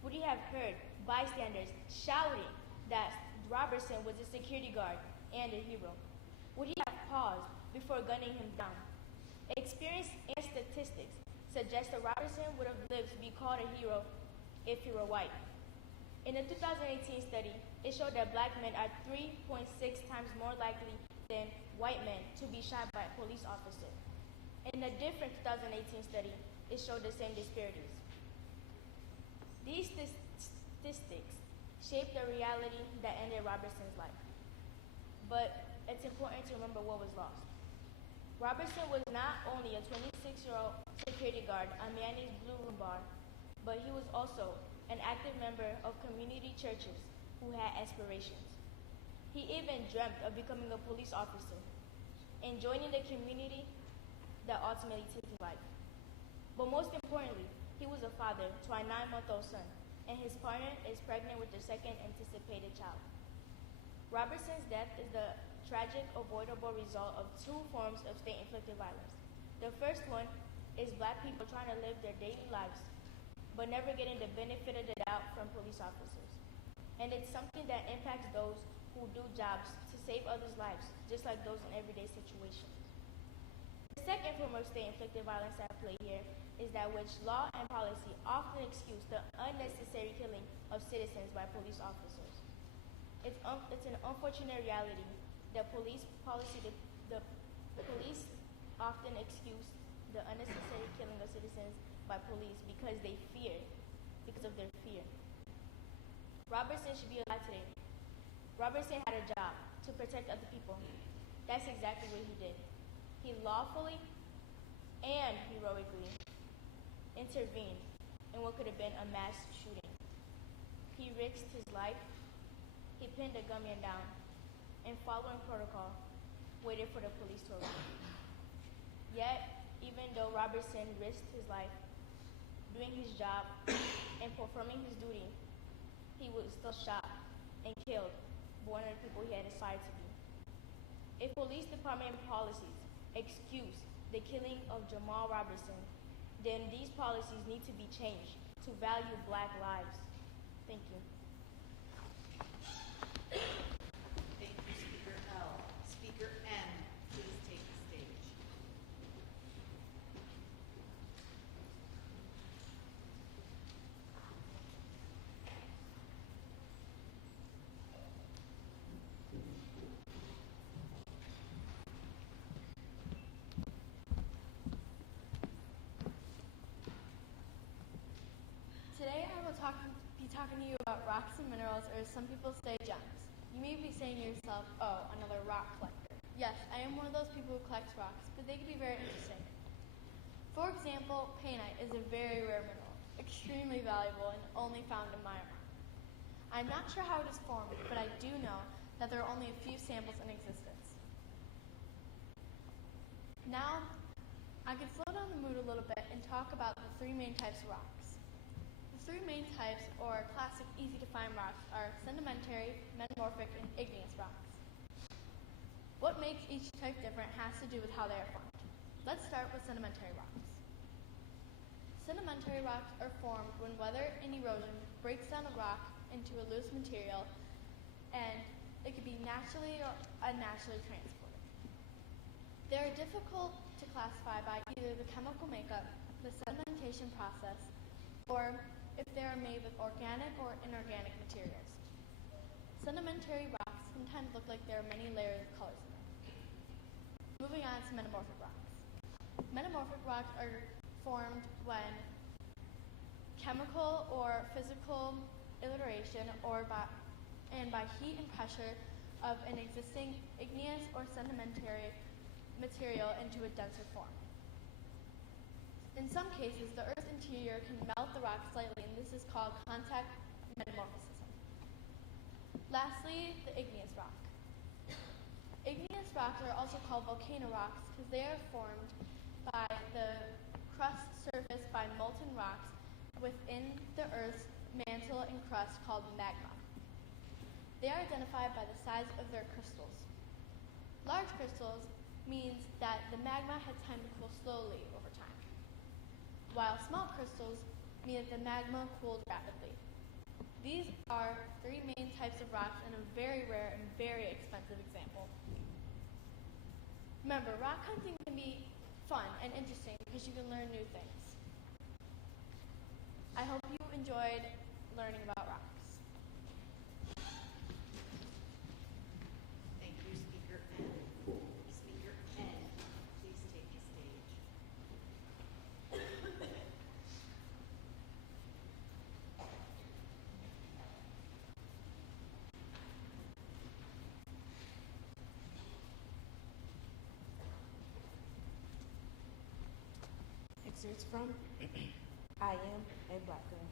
would he have heard bystanders shouting that Robertson was a security guard and a hero? Would he have paused before gunning him down? Experience and statistics suggest that Robertson would have lived to be called a hero if he were white. In a 2018 study, it showed that black men are 3.6 times more likely than white men to be shot by a police officer. In a different 2018 study, it showed the same disparities. These statistics shaped the reality that ended Robertson's life. But it's important to remember what was lost. Robertson was not only a 26-year-old security guard on Manny's Blue Room Bar, but he was also an active member of community churches who had aspirations. He even dreamt of becoming a police officer and joining the community that ultimately took his life. But most importantly, he was a father to a 9-month-old son, and his partner is pregnant with their second anticipated child. Robertson's death is the tragic, avoidable result of two forms of state-inflicted violence. The first one is black people trying to live their daily lives but never getting the benefit of the doubt from police officers. And it's something that impacts those who do jobs to save others' lives, just like those in everyday situations. The second form of state-inflicted violence at play here is that which law and policy often excuse the unnecessary killing of citizens by police officers. It's an unfortunate reality that the police often excuse the unnecessary killing of citizens by police because of their fear. Robertson should be alive today. Robertson had a job to protect other people. That's exactly what he did. He lawfully and heroically intervened in what could have been a mass shooting. He risked his life, he pinned a gunman down, and following protocol, waited for the police to arrive. Yet, even though Robertson risked his life doing his job and performing his duty, he was still shot and killed by one of the people he had assigned to be. If police department policies excuse the killing of Jamal Robertson, then these policies need to be changed to value Black lives. Thank you. Thank you, Speaker L. Speaker N, please take the stage. Today I will be talking to you about rocks and minerals, or as some people say, gems. You may be saying to yourself, oh, another rock collector. Yes, I am one of those people who collects rocks, but they can be very interesting. For example, painite is a very rare mineral, extremely valuable and only found in Myanmar. I'm not sure how it is formed, but I do know that there are only a few samples in existence. Now, I can slow down the mood a little bit and talk about the three main types of rocks. The three main types, or classic easy-to-find rocks, are sedimentary, metamorphic, and igneous rocks. What makes each type different has to do with how they are formed. Let's start with sedimentary rocks. Sedimentary rocks are formed when weather and erosion breaks down a rock into a loose material, and it can be naturally or unnaturally transported. They are difficult to classify by either the chemical makeup, the sedimentation process, or if they are made with organic or inorganic materials. Sedimentary rocks sometimes look like there are many layers of colors in them. Moving on to metamorphic rocks. Metamorphic rocks are formed when chemical or physical alteration by heat and pressure of an existing igneous or sedimentary material into a denser form. In some cases, the Earth's interior can melt the rock slightly, and this is called contact metamorphism. Lastly, the igneous rock. Igneous rocks are also called volcano rocks because they are formed by the crust surfaced by molten rocks within the Earth's mantle and crust called magma. They are identified by the size of their crystals. Large crystals means that the magma had time to cool slowly over time, while small crystals mean that the magma cooled rapidly. These are three main types of rocks and a very rare and very expensive example. Remember, rock hunting can be fun and interesting because you can learn new things. I hope you enjoyed learning about rocks. Thank you, Speaker N. Speaker N, please take the stage. Excerpts from I Am a Black Girl.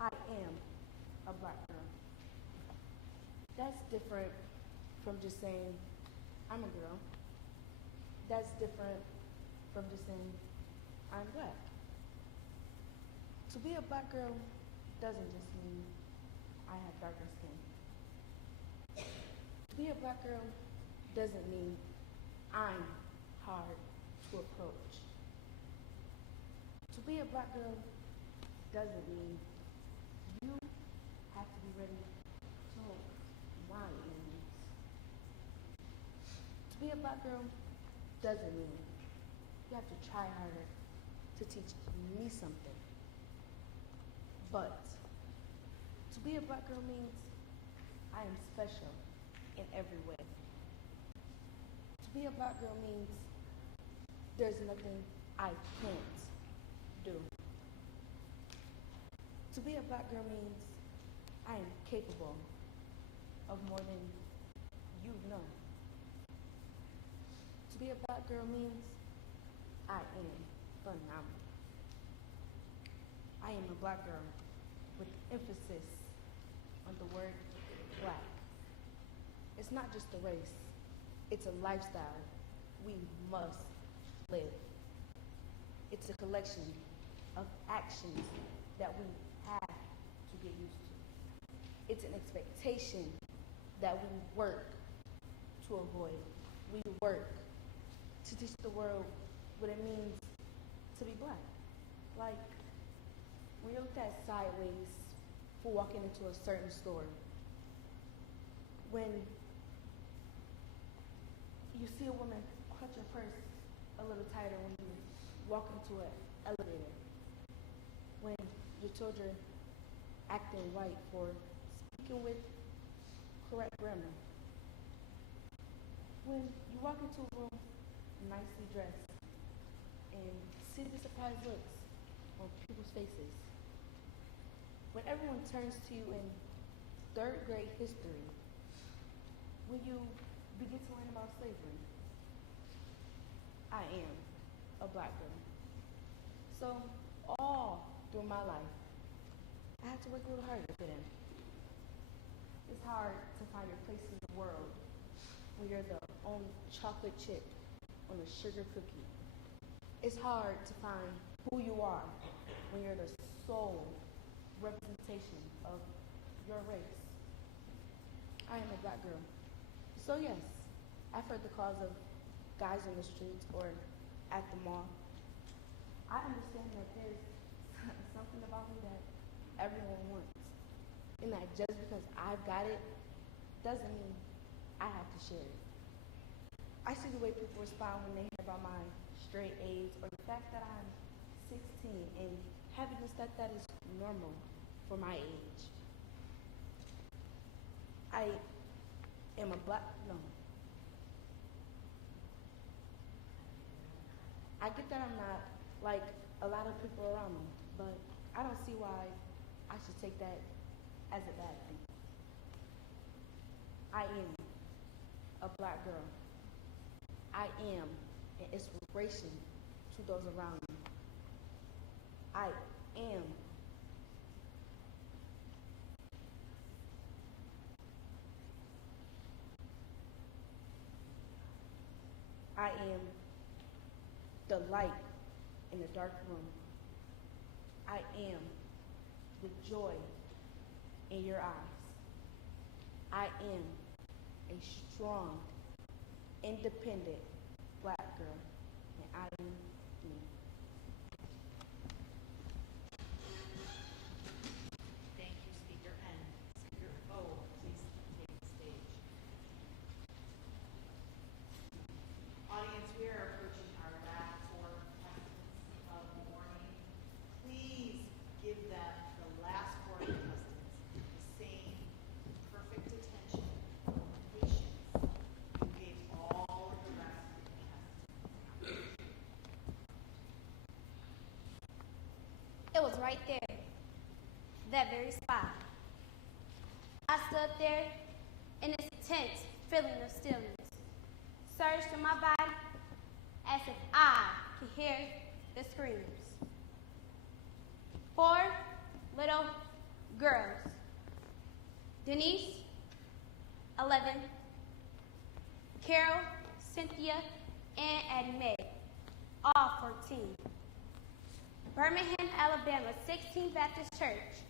I am a black girl. That's different from just saying, I'm a girl. That's different from just saying, I'm black. To be a black girl doesn't just mean I have darker skin. To be a black girl doesn't mean I'm hard to approach. To be a black girl doesn't mean you have to be ready to hold my enemies. To be a black girl doesn't mean you have to try harder to teach me something. But to be a black girl means I am special in every way. To be a black girl means there's nothing I can't do. To be a black girl means I am capable of more than you know. To be a black girl means I am phenomenal. I am a black girl with emphasis on the word black. It's not just a race, it's a lifestyle we must live. It's a collection of actions that we have to get used to. It's an expectation that we work to avoid. We work to teach the world what it means to be black. Like, when you're looked at sideways for walking into a certain store, when you see a woman clutch her purse a little tighter when you walk into an elevator, when your children acting white for speaking with correct grammar, when you walk into a room nicely dressed and see the surprised looks on people's faces, when everyone turns to you in third grade history, when you begin to learn about slavery, I am a black girl. So all through my life, I had to work a little harder for them. It's hard to find your place in the world when you're the only chocolate chip on a sugar cookie. It's hard to find who you are when you're the sole representation of your race. I am a black girl. So yes, I've heard the calls of guys in the streets or at the mall. I understand that there's something about me that everyone wants. And that just because I've got it doesn't mean I have to share it. I see the way people respond when they hear about my straight A's or the fact that I'm 16 and happiness that is normal for my age. I am a black, no. I get that I'm not like a lot of people around me, but I don't see why I should take that as a bad thing. I am a black girl. I am an inspiration to those around me. I am the light in the dark room. I am the joy in your eyes. I am a strong, independent black girl, and I am me. Thank you, Speaker N. Speaker O, please take the stage. Audience, we are approaching our last four contestants of the morning. Please give them, the last four contestants, the same perfect attention and patience you gave all of the rest of the contestants. It was right there, that very spot. I stood there in this intense feeling of stillness, surged through my body as if I could hear the screams. 4 little girls. Denise, 11, Carol, Cynthia, and Addie Mae, all 14. Birmingham, Alabama, 16th Baptist Church,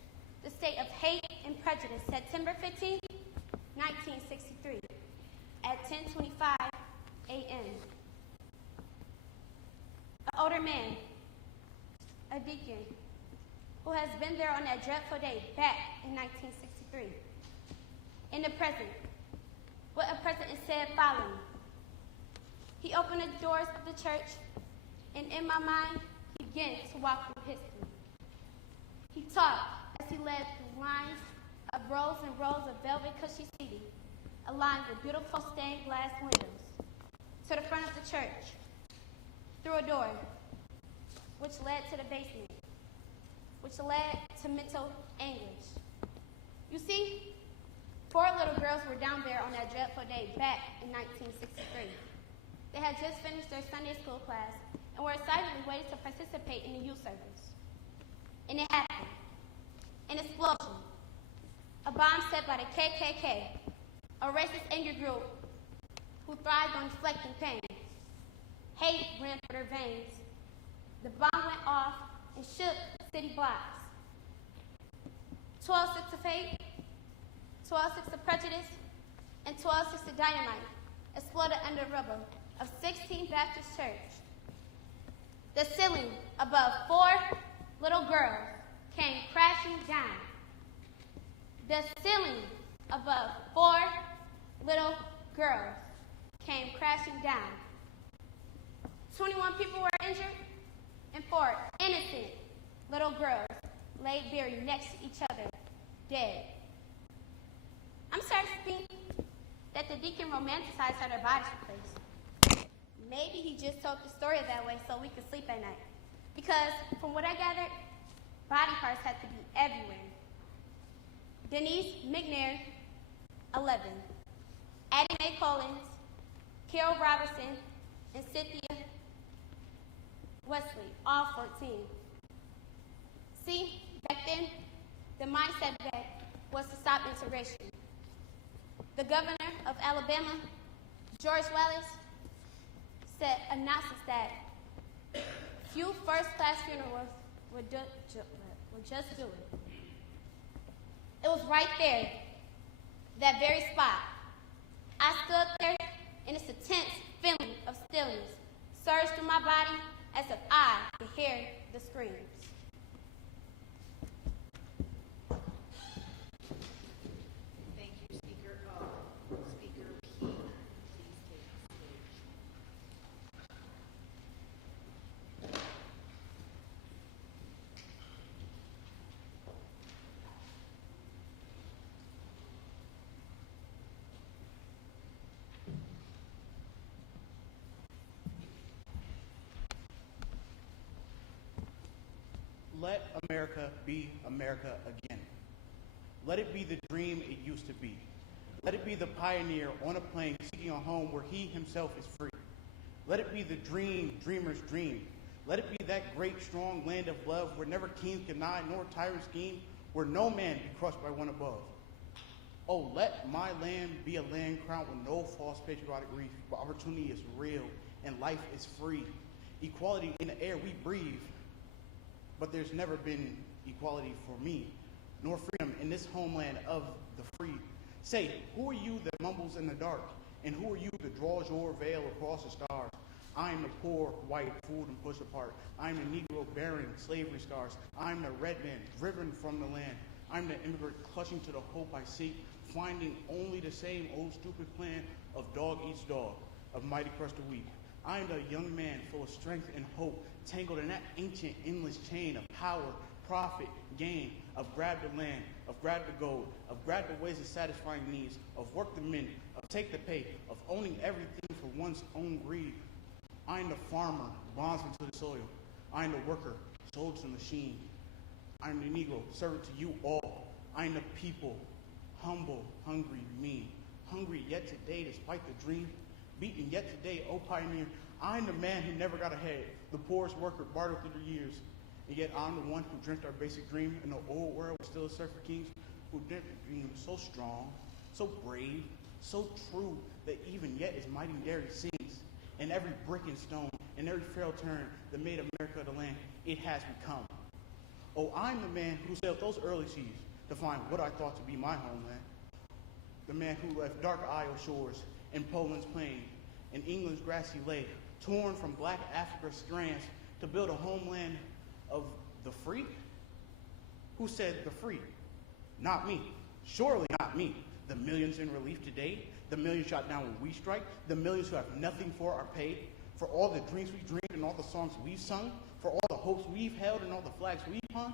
the state of hate and prejudice, September 15, 1963, at 10:25 a.m. An older man a deacon, who has been there on that dreadful day back in 1963. In the present, what a president said following. He opened the doors of the church, and in my mind, he began to walk through history. He taught as he led through lines of rows and rows of velvet cushy seating, aligned with beautiful stained glass windows, to the front of the church, through a door, which led to the basement, which led to mental anguish. You see, 4 little girls were down there on that dreadful day back in 1963. They had just finished their Sunday school class and were excitedly waiting to participate in the youth service. And it happened. An explosion. A bomb set by the KKK, a racist anger group who thrived on deflecting pain. Hate ran through their veins. The bomb went off and shook city blocks. 12-6 of hate, 12-6 of prejudice, and 12-6 of dynamite exploded under the rubble of 16 Baptist Church. The ceiling above 4 little girls came crashing down. The ceiling above 4 little girls came crashing down. 21 people were injured, and 4 innocent little girls lay buried next to each other, dead. I'm sorry to think that the deacon romanticized how their bodies were placed. Maybe he just told the story that way so we could sleep at night. Because, from what I gathered, body parts had to be everywhere. Denise McNair, 11. Addie Mae Collins, Carol Robertson, and Cynthia Wesley, all 14. See, back then, the mindset back was to stop integration. The governor of Alabama, George Wallace, announces that few first-class funerals would just do it. It was right there, that very spot. I stood there, and this intense feeling of stillness surged through my body as if I could hear the screams. Thank you, Speaker. Speaker P, please take the stage. Let America be America again. Let it be the dream it used to be. Let it be the pioneer on a plane seeking a home where he himself is free. Let it be the dream dreamers dream. Let it be that great, strong land of love where never kings deny nor tyrants scheme, where no man be crushed by one above. Oh, let my land be a land crowned with no false patriotic wreath, where opportunity is real and life is free. Equality in the air we breathe. But there's never been equality for me, nor freedom in this homeland of the free. Say, who are you that mumbles in the dark? And who are you that draws your veil across the stars? I am the poor, white, fooled and pushed apart. I am the Negro bearing slavery scars. I am the red man driven from the land. I am the immigrant clutching to the hope I seek, finding only the same old stupid plan of dog eats dog, of mighty crush the weak. I am the young man full of strength and hope, tangled in that ancient endless chain of power, profit, gain, of grab the land, of grab the gold, of grab the ways of satisfying needs, of work the men, of take the pay, of owning everything for one's own greed. I am the farmer, bondsman to the soil. I am the worker, sold to the machine. I am the Negro, servant to you all. I am the people, humble, hungry, mean. Hungry yet today, despite the dream. Beaten yet today, oh pioneer. I'm the man who never got ahead, the poorest worker bartered through the years. And yet I'm the one who dreamt our basic dream in the old world was still a surfer kings, who dreamt a dream so strong, so brave, so true, that even yet his mighty dairy sings. And every brick and stone, and every frail turn that made America the land it has become. Oh, I'm the man who sailed those early seas to find what I thought to be my homeland. The man who left dark Isle shores and Poland's plain, and England's grassy lake, torn from black Africa's strands to build a homeland of the free? Who said the free? Not me. Surely not me. The millions in relief today, the millions shot down when we strike, the millions who have nothing for our pay, for all the dreams we dreamed and all the songs we've sung, for all the hopes we've held and all the flags we've hung,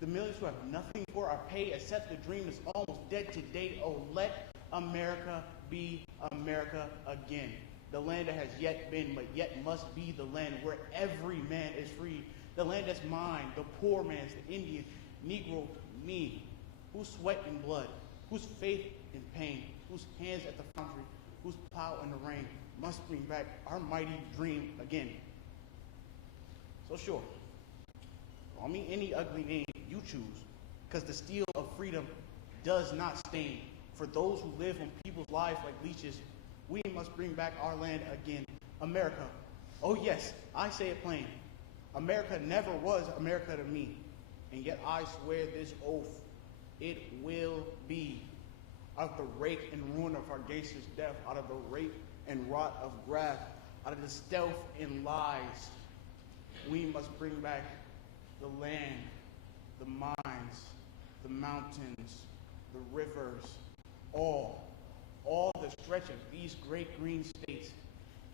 the millions who have nothing for our pay except the dream is almost dead today. Oh, let America be America again. The land that has yet been, but yet must be the land where every man is free. The land that's mine, the poor man's, the Indian, Negro, me, whose sweat and blood, whose faith in pain, whose hands at the foundry, whose plow in the rain must bring back our mighty dream again. So sure, call me any ugly name you choose, because the steel of freedom does not stain. For those who live on people's lives like leeches, we must bring back our land again. America. Oh yes, I say it plain. America never was America to me. And yet I swear this oath, it will be. Out of the rake and ruin of our gangsters' death, out of the rape and rot of graft, out of the stealth and lies, we must bring back the land, the mines, the mountains, the rivers, all the stretch of these great green states,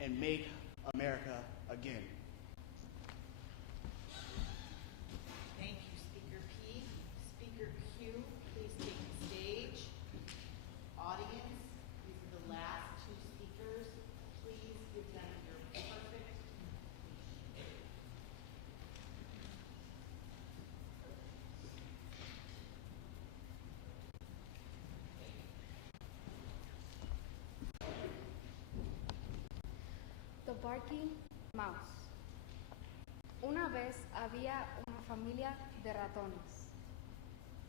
and make America again. Thank you, Speaker P. Speaker Q, please take the stage. Audience, these are the last two speakers. Please give them your perfect The Barking Mouse. Una vez había una familia de ratones.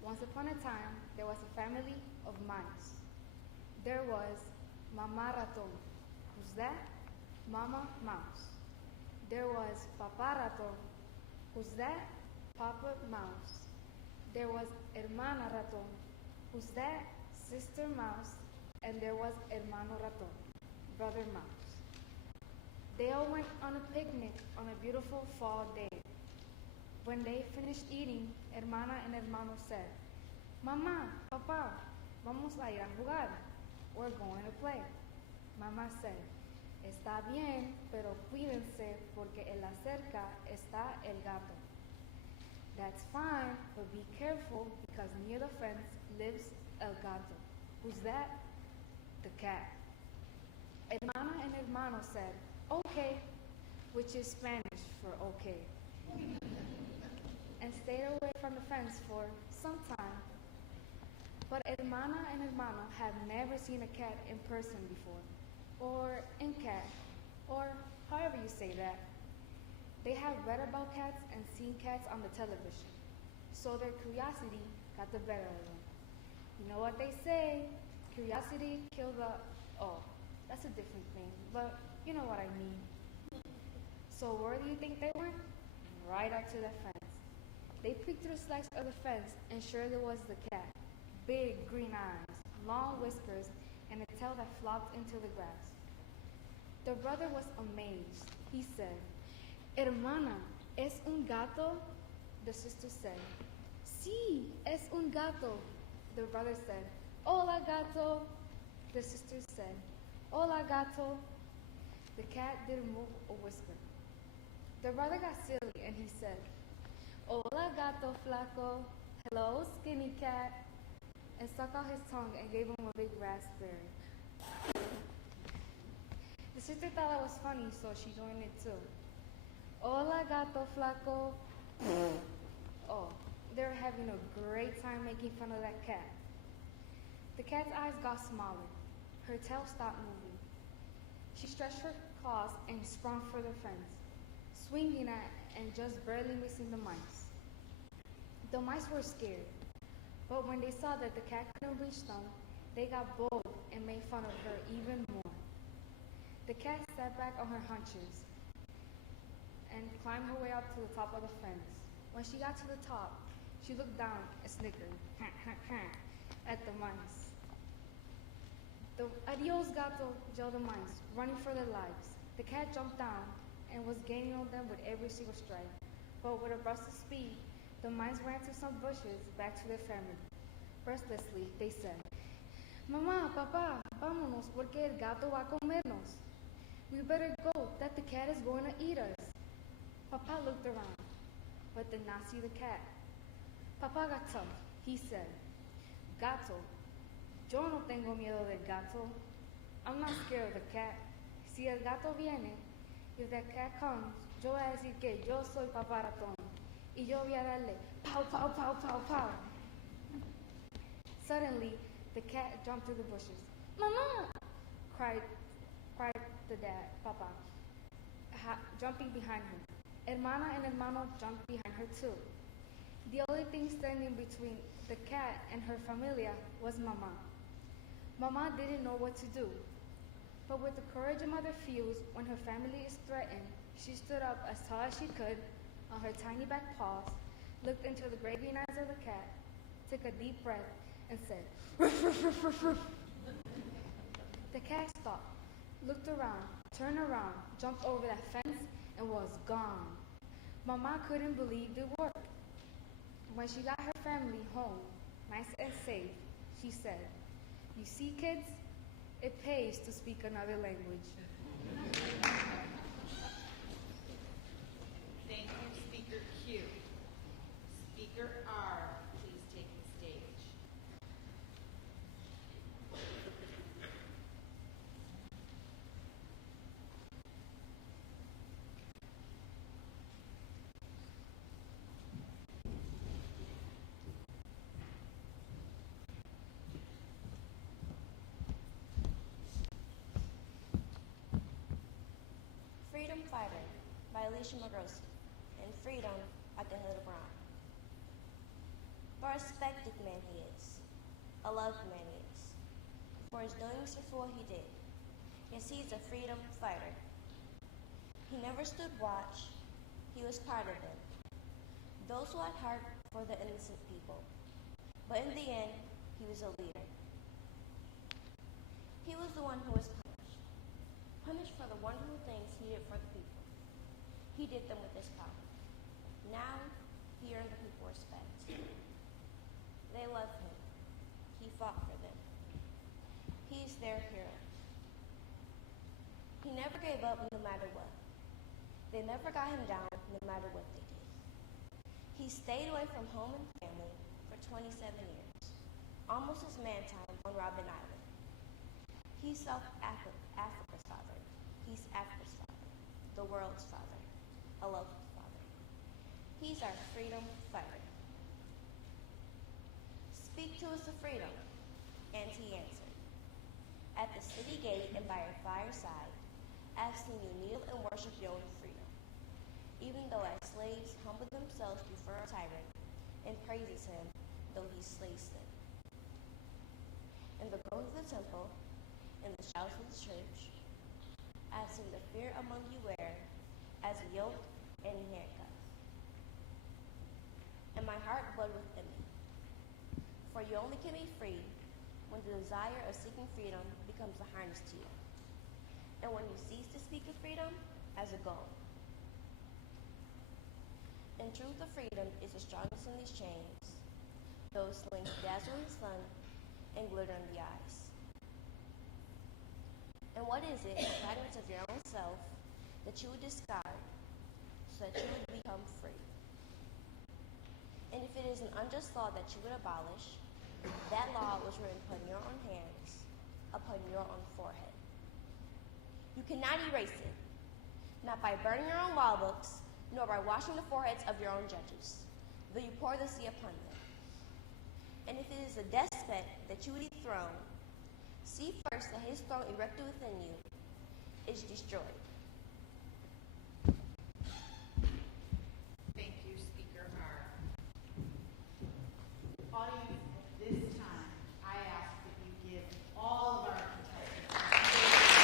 Once upon a time, there was a family of mice. There was Mama Raton. Who's that? Mama Mouse. There was Papa Raton. Who's that? Papa Mouse. There was Hermana Raton. Who's that? Sister Mouse. And there was Hermano Raton, brother mouse. They all went on a picnic on a beautiful fall day. When they finished eating, Hermana and Hermano said, Mamá, Papá, vamos a ir a jugar. We're going to play. Mamá said, Está bien, pero cuídense porque en la cerca está el gato. That's fine, but be careful because near the fence lives el gato. Who's that? The cat. Hermana and Hermano said, Okay, which is Spanish for okay, and stayed away from the fence for some time. But Hermana and Hermano had never seen a cat in person before, or in cat, or however you say that. They had read about cats and seen cats on the television, so their curiosity got the better of them. You know what they say, curiosity killed the, oh, that's a different thing, but you know what I mean. So where do you think they went? Right up to the fence. They peeked through the slats of the fence, and sure there was the cat. Big green eyes, long whiskers, and a tail that flopped into the grass. The brother was amazed. He said, Hermana, ¿es un gato? The sister said, Sí, es un gato. The brother said, Hola, gato. The sister said, Hola, gato. The cat didn't move a whisker. The brother got silly and he said, Hola, gato flaco. Hello, skinny cat. And stuck out his tongue and gave him a big raspberry. The sister thought it was funny, so she joined it too. Hola, gato flaco. Oh, they were having a great time making fun of that cat. The cat's eyes got smaller. Her tail stopped moving. She stretched her claws and sprung for the fence, swinging at and just barely missing the mice. The mice were scared, but when they saw that the cat couldn't reach them, they got bold and made fun of her even more. The cat sat back on her haunches and climbed her way up to the top of the fence. When she got to the top, she looked down and snickered at the mice. The adios gato yelled the mice, running for their lives. The cat jumped down and was gaining on them with every single stride. but with a burst of speed, the mice ran to some bushes back to their family. Breathlessly, they said, Mamá, papá, vámonos porque el gato va a comernos. We better go, that the cat is going to eat us. Papa looked around, but did not see the cat. Papa got tough. He said, Gato, yo no tengo miedo del gato. I'm not scared of the cat. Si el gato viene, if that cat comes, yo voy a decir que yo soy Papá Ratón. Y yo voy a darle pow, pow, pow, pow, pow. Suddenly, the cat jumped through the bushes. Mama! cried the dad, Papa, jumping behind her. Hermana and hermano jumped behind her too. The only thing standing between the cat and her familia was Mama. Mama didn't know what to do. But with the courage a mother feels when her family is threatened, she stood up as tall as she could on her tiny back paws, looked into the gray green eyes of the cat, took a deep breath, and said, ruff, ruff, ruff, ruff, ruff. The cat stopped, looked around, turned around, jumped over that fence, and was gone. Mama couldn't believe it worked. When she got her family home, nice and safe, she said, you see, kids, it pays to speak another language. Thank you, Speaker Q. Speaker R, please take the stage. Freedom Fighter by Alicia Magrosi, and Freedom at the Hood of Brown. For a respected man he is, a loved man he is, for his doings and for what he did. Yes, he is a freedom fighter. He never stood watch, he was part of them, those who had heart for the innocent people. But in the end, he was a leader. He was the one who was punished for the wonderful things he did for the people. He did them with his power. Now, he earned the people respect. They love him. He fought for them. He's their hero. He never gave up no matter what. They never got him down no matter what they did. He stayed away from home and family for 27 years, almost his man time on Robben Island. He's South Africa's father. He's Africa's father, the world's father, a loved father. He's our freedom fighter. Speak to us of freedom, and he answered. At the city gate and by your fireside, asking you kneel and worship your own freedom, even though as slaves humble themselves before a tyrant and praises him, though he slays them. In the groves of the temple, in the shouts of the church, asking the fear among you wear as a yoke and handcuffs. And my heart bled within me, for you only can be free when the desire of seeking freedom becomes a harness to you, and when you cease to speak of freedom as a goal. In truth, the freedom is the strongest in these chains, those slings dazzle in the sun and glitter in the eyes. And what is it, the fragments of your own self, that you would discard so that you would become free? And if it is an unjust law that you would abolish, that law was written upon your own hands, upon your own forehead. You cannot erase it, not by burning your own law books, nor by washing the foreheads of your own judges, though you pour the sea upon them. And if it is a despot that you would dethrone, see first that his throne erected within you is destroyed. Thank you, Speaker R. Audience, at this time, I ask that you give all of our contestants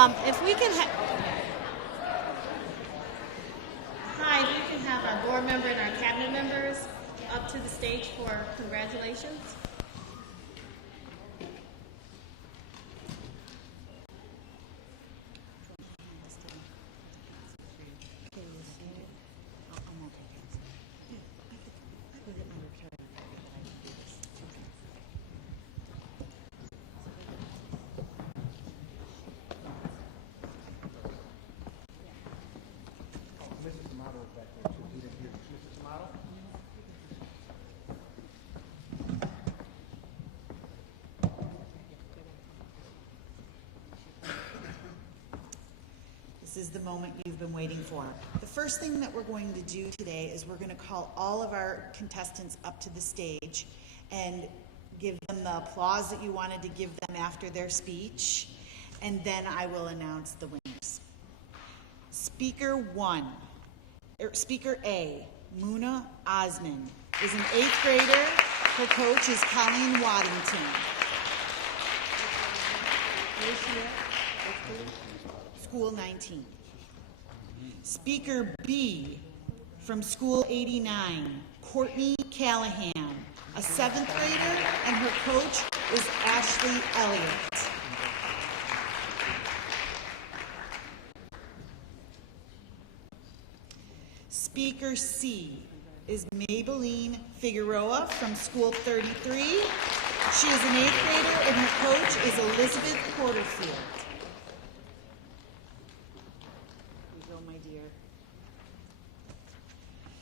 If we can have our board member and our cabinet members up to the stage for congratulations. This is the moment you've been waiting for. The first thing that we're going to do today is we're going to call all of our contestants up to the stage and give them the applause that you wanted to give them after their speech, and then I will announce the winners. Speaker A, Muna Osman, is an 8th grader. Her coach is Colleen Waddington. School 19. Speaker B, from School 89, Courtney Callahan, a 7th grader, and her coach is Ashley Elliott. Speaker C is Maybelline Figueroa from School 33. She is an 8th grader, and her coach is Elizabeth Porterfield.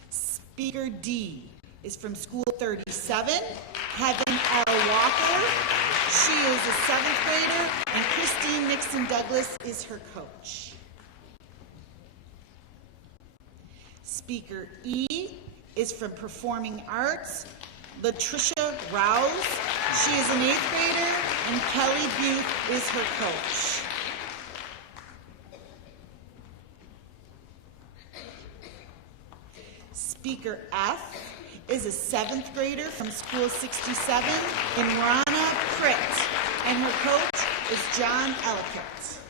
Speaker D is from School 37, Heaven L. Walker. She is a 7th grader, and Christine Nixon Douglas is her coach. Speaker E is from Performing Arts, Latricia Rouse. She is an 8th grader, and Kelly Butte is her coach. Speaker F is a 7th grader from School 67, Imrana Pritt, and her coach is John Ellicott.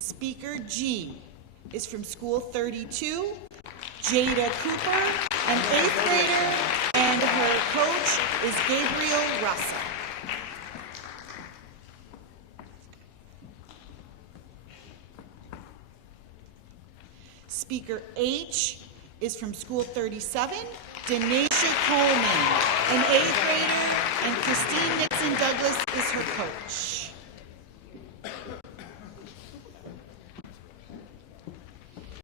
Speaker G is from School 32, Jada Cooper, an 8th grader, and her coach is Gabriel Russell. Speaker H is from School 37, Denisha Coleman, an 8th grader, and Christine Nixon Douglas is her coach.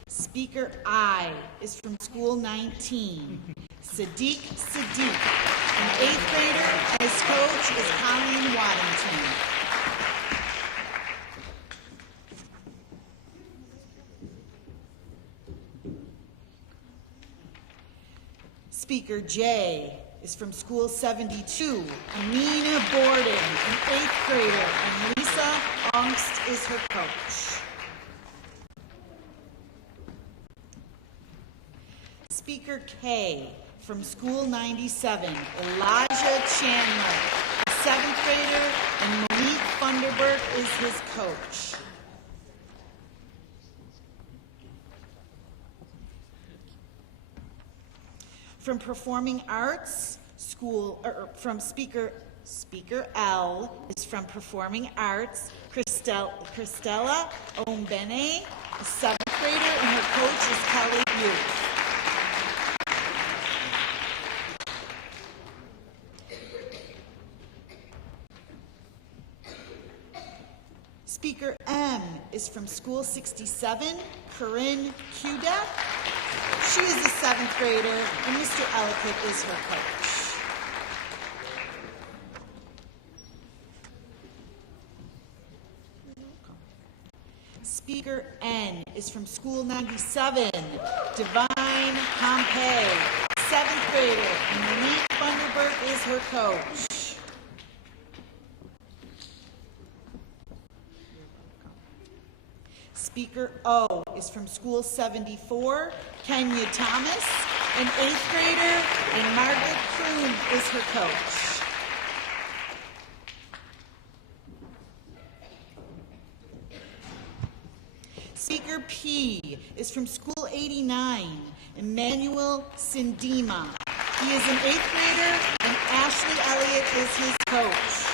Speaker I is from School 19, Sadiq Sadiq, an 8th grader, and his coach is Colleen Waddington. Speaker J is from School 72, Amina Borden, an 8th grader, and Lisa Ongst is her coach. Speaker K from School 97, Elijah Chandler, a 7th grader, and Monique Funderburk is his coach. From Performing Arts, from Speaker L is from Performing Arts, Christella Ombene, a 7th grader, and her coach is Kelly Butte. Speaker M is from School 67, Corinne Kudak. She is a 7th grader, and Mr. Ellicott is her coach. Speaker N is from School 97, Divine Pompey, 7th grader, and Monique Funderburk is her coach. Speaker O is from School 74, Kenya Thomas, an 8th grader, and Margaret Kroon is her coach. Speaker P is from School 89, Emmanuel Sindima. He is an 8th grader, and Ashley Elliott is his coach.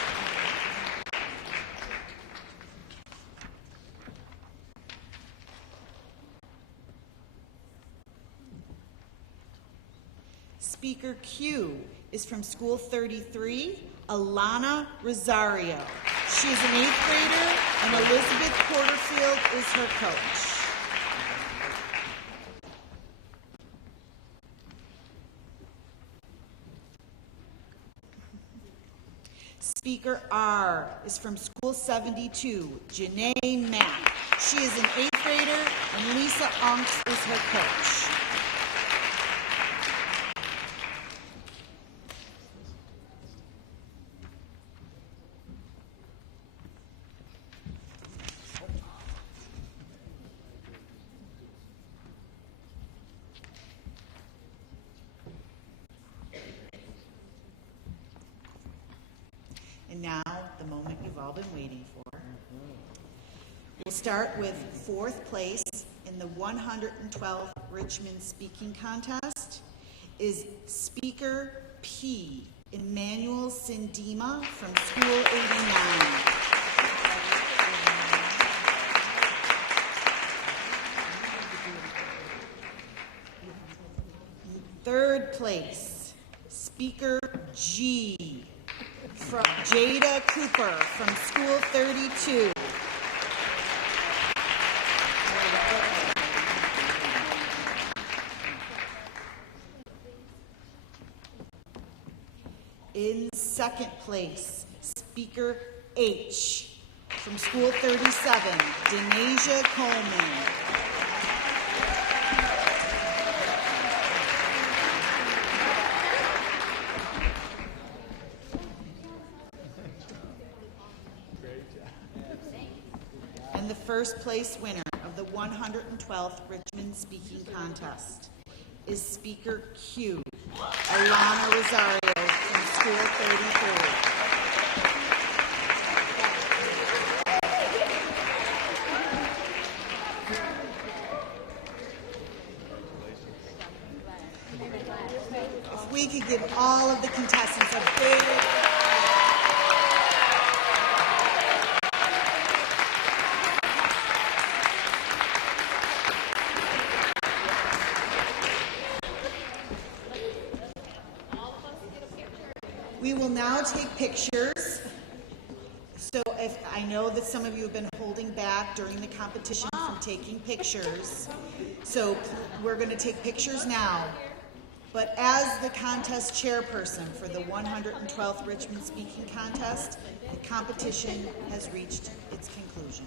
Speaker Q is from School 33, Alana Rosario. She is an 8th grader, and Elizabeth Porterfield is her coach. Speaker R is from School 72, Janae Mack. She is an 8th grader, and Lisa Unks is her coach. And now, the moment you've all been waiting for. We'll start with 4th place in the 112th Richmond Speaking Contest is Speaker P, Emmanuel Sindima from School 89. Third place, Speaker G, from Jada Cooper from School 32. In second place, Speaker H from School 37, Denasia Coleman. And the first place winner of the 112th Richmond Speaking Contest is Speaker Q, Alana Rosario from School 34. If we could give all of the contestants a big We will now take pictures. So if I know that some of you have been holding back during the competition from taking pictures, so we're going to take pictures now. But as the contest chairperson for the 112th Richmond Speaking Contest, the competition has reached its conclusion.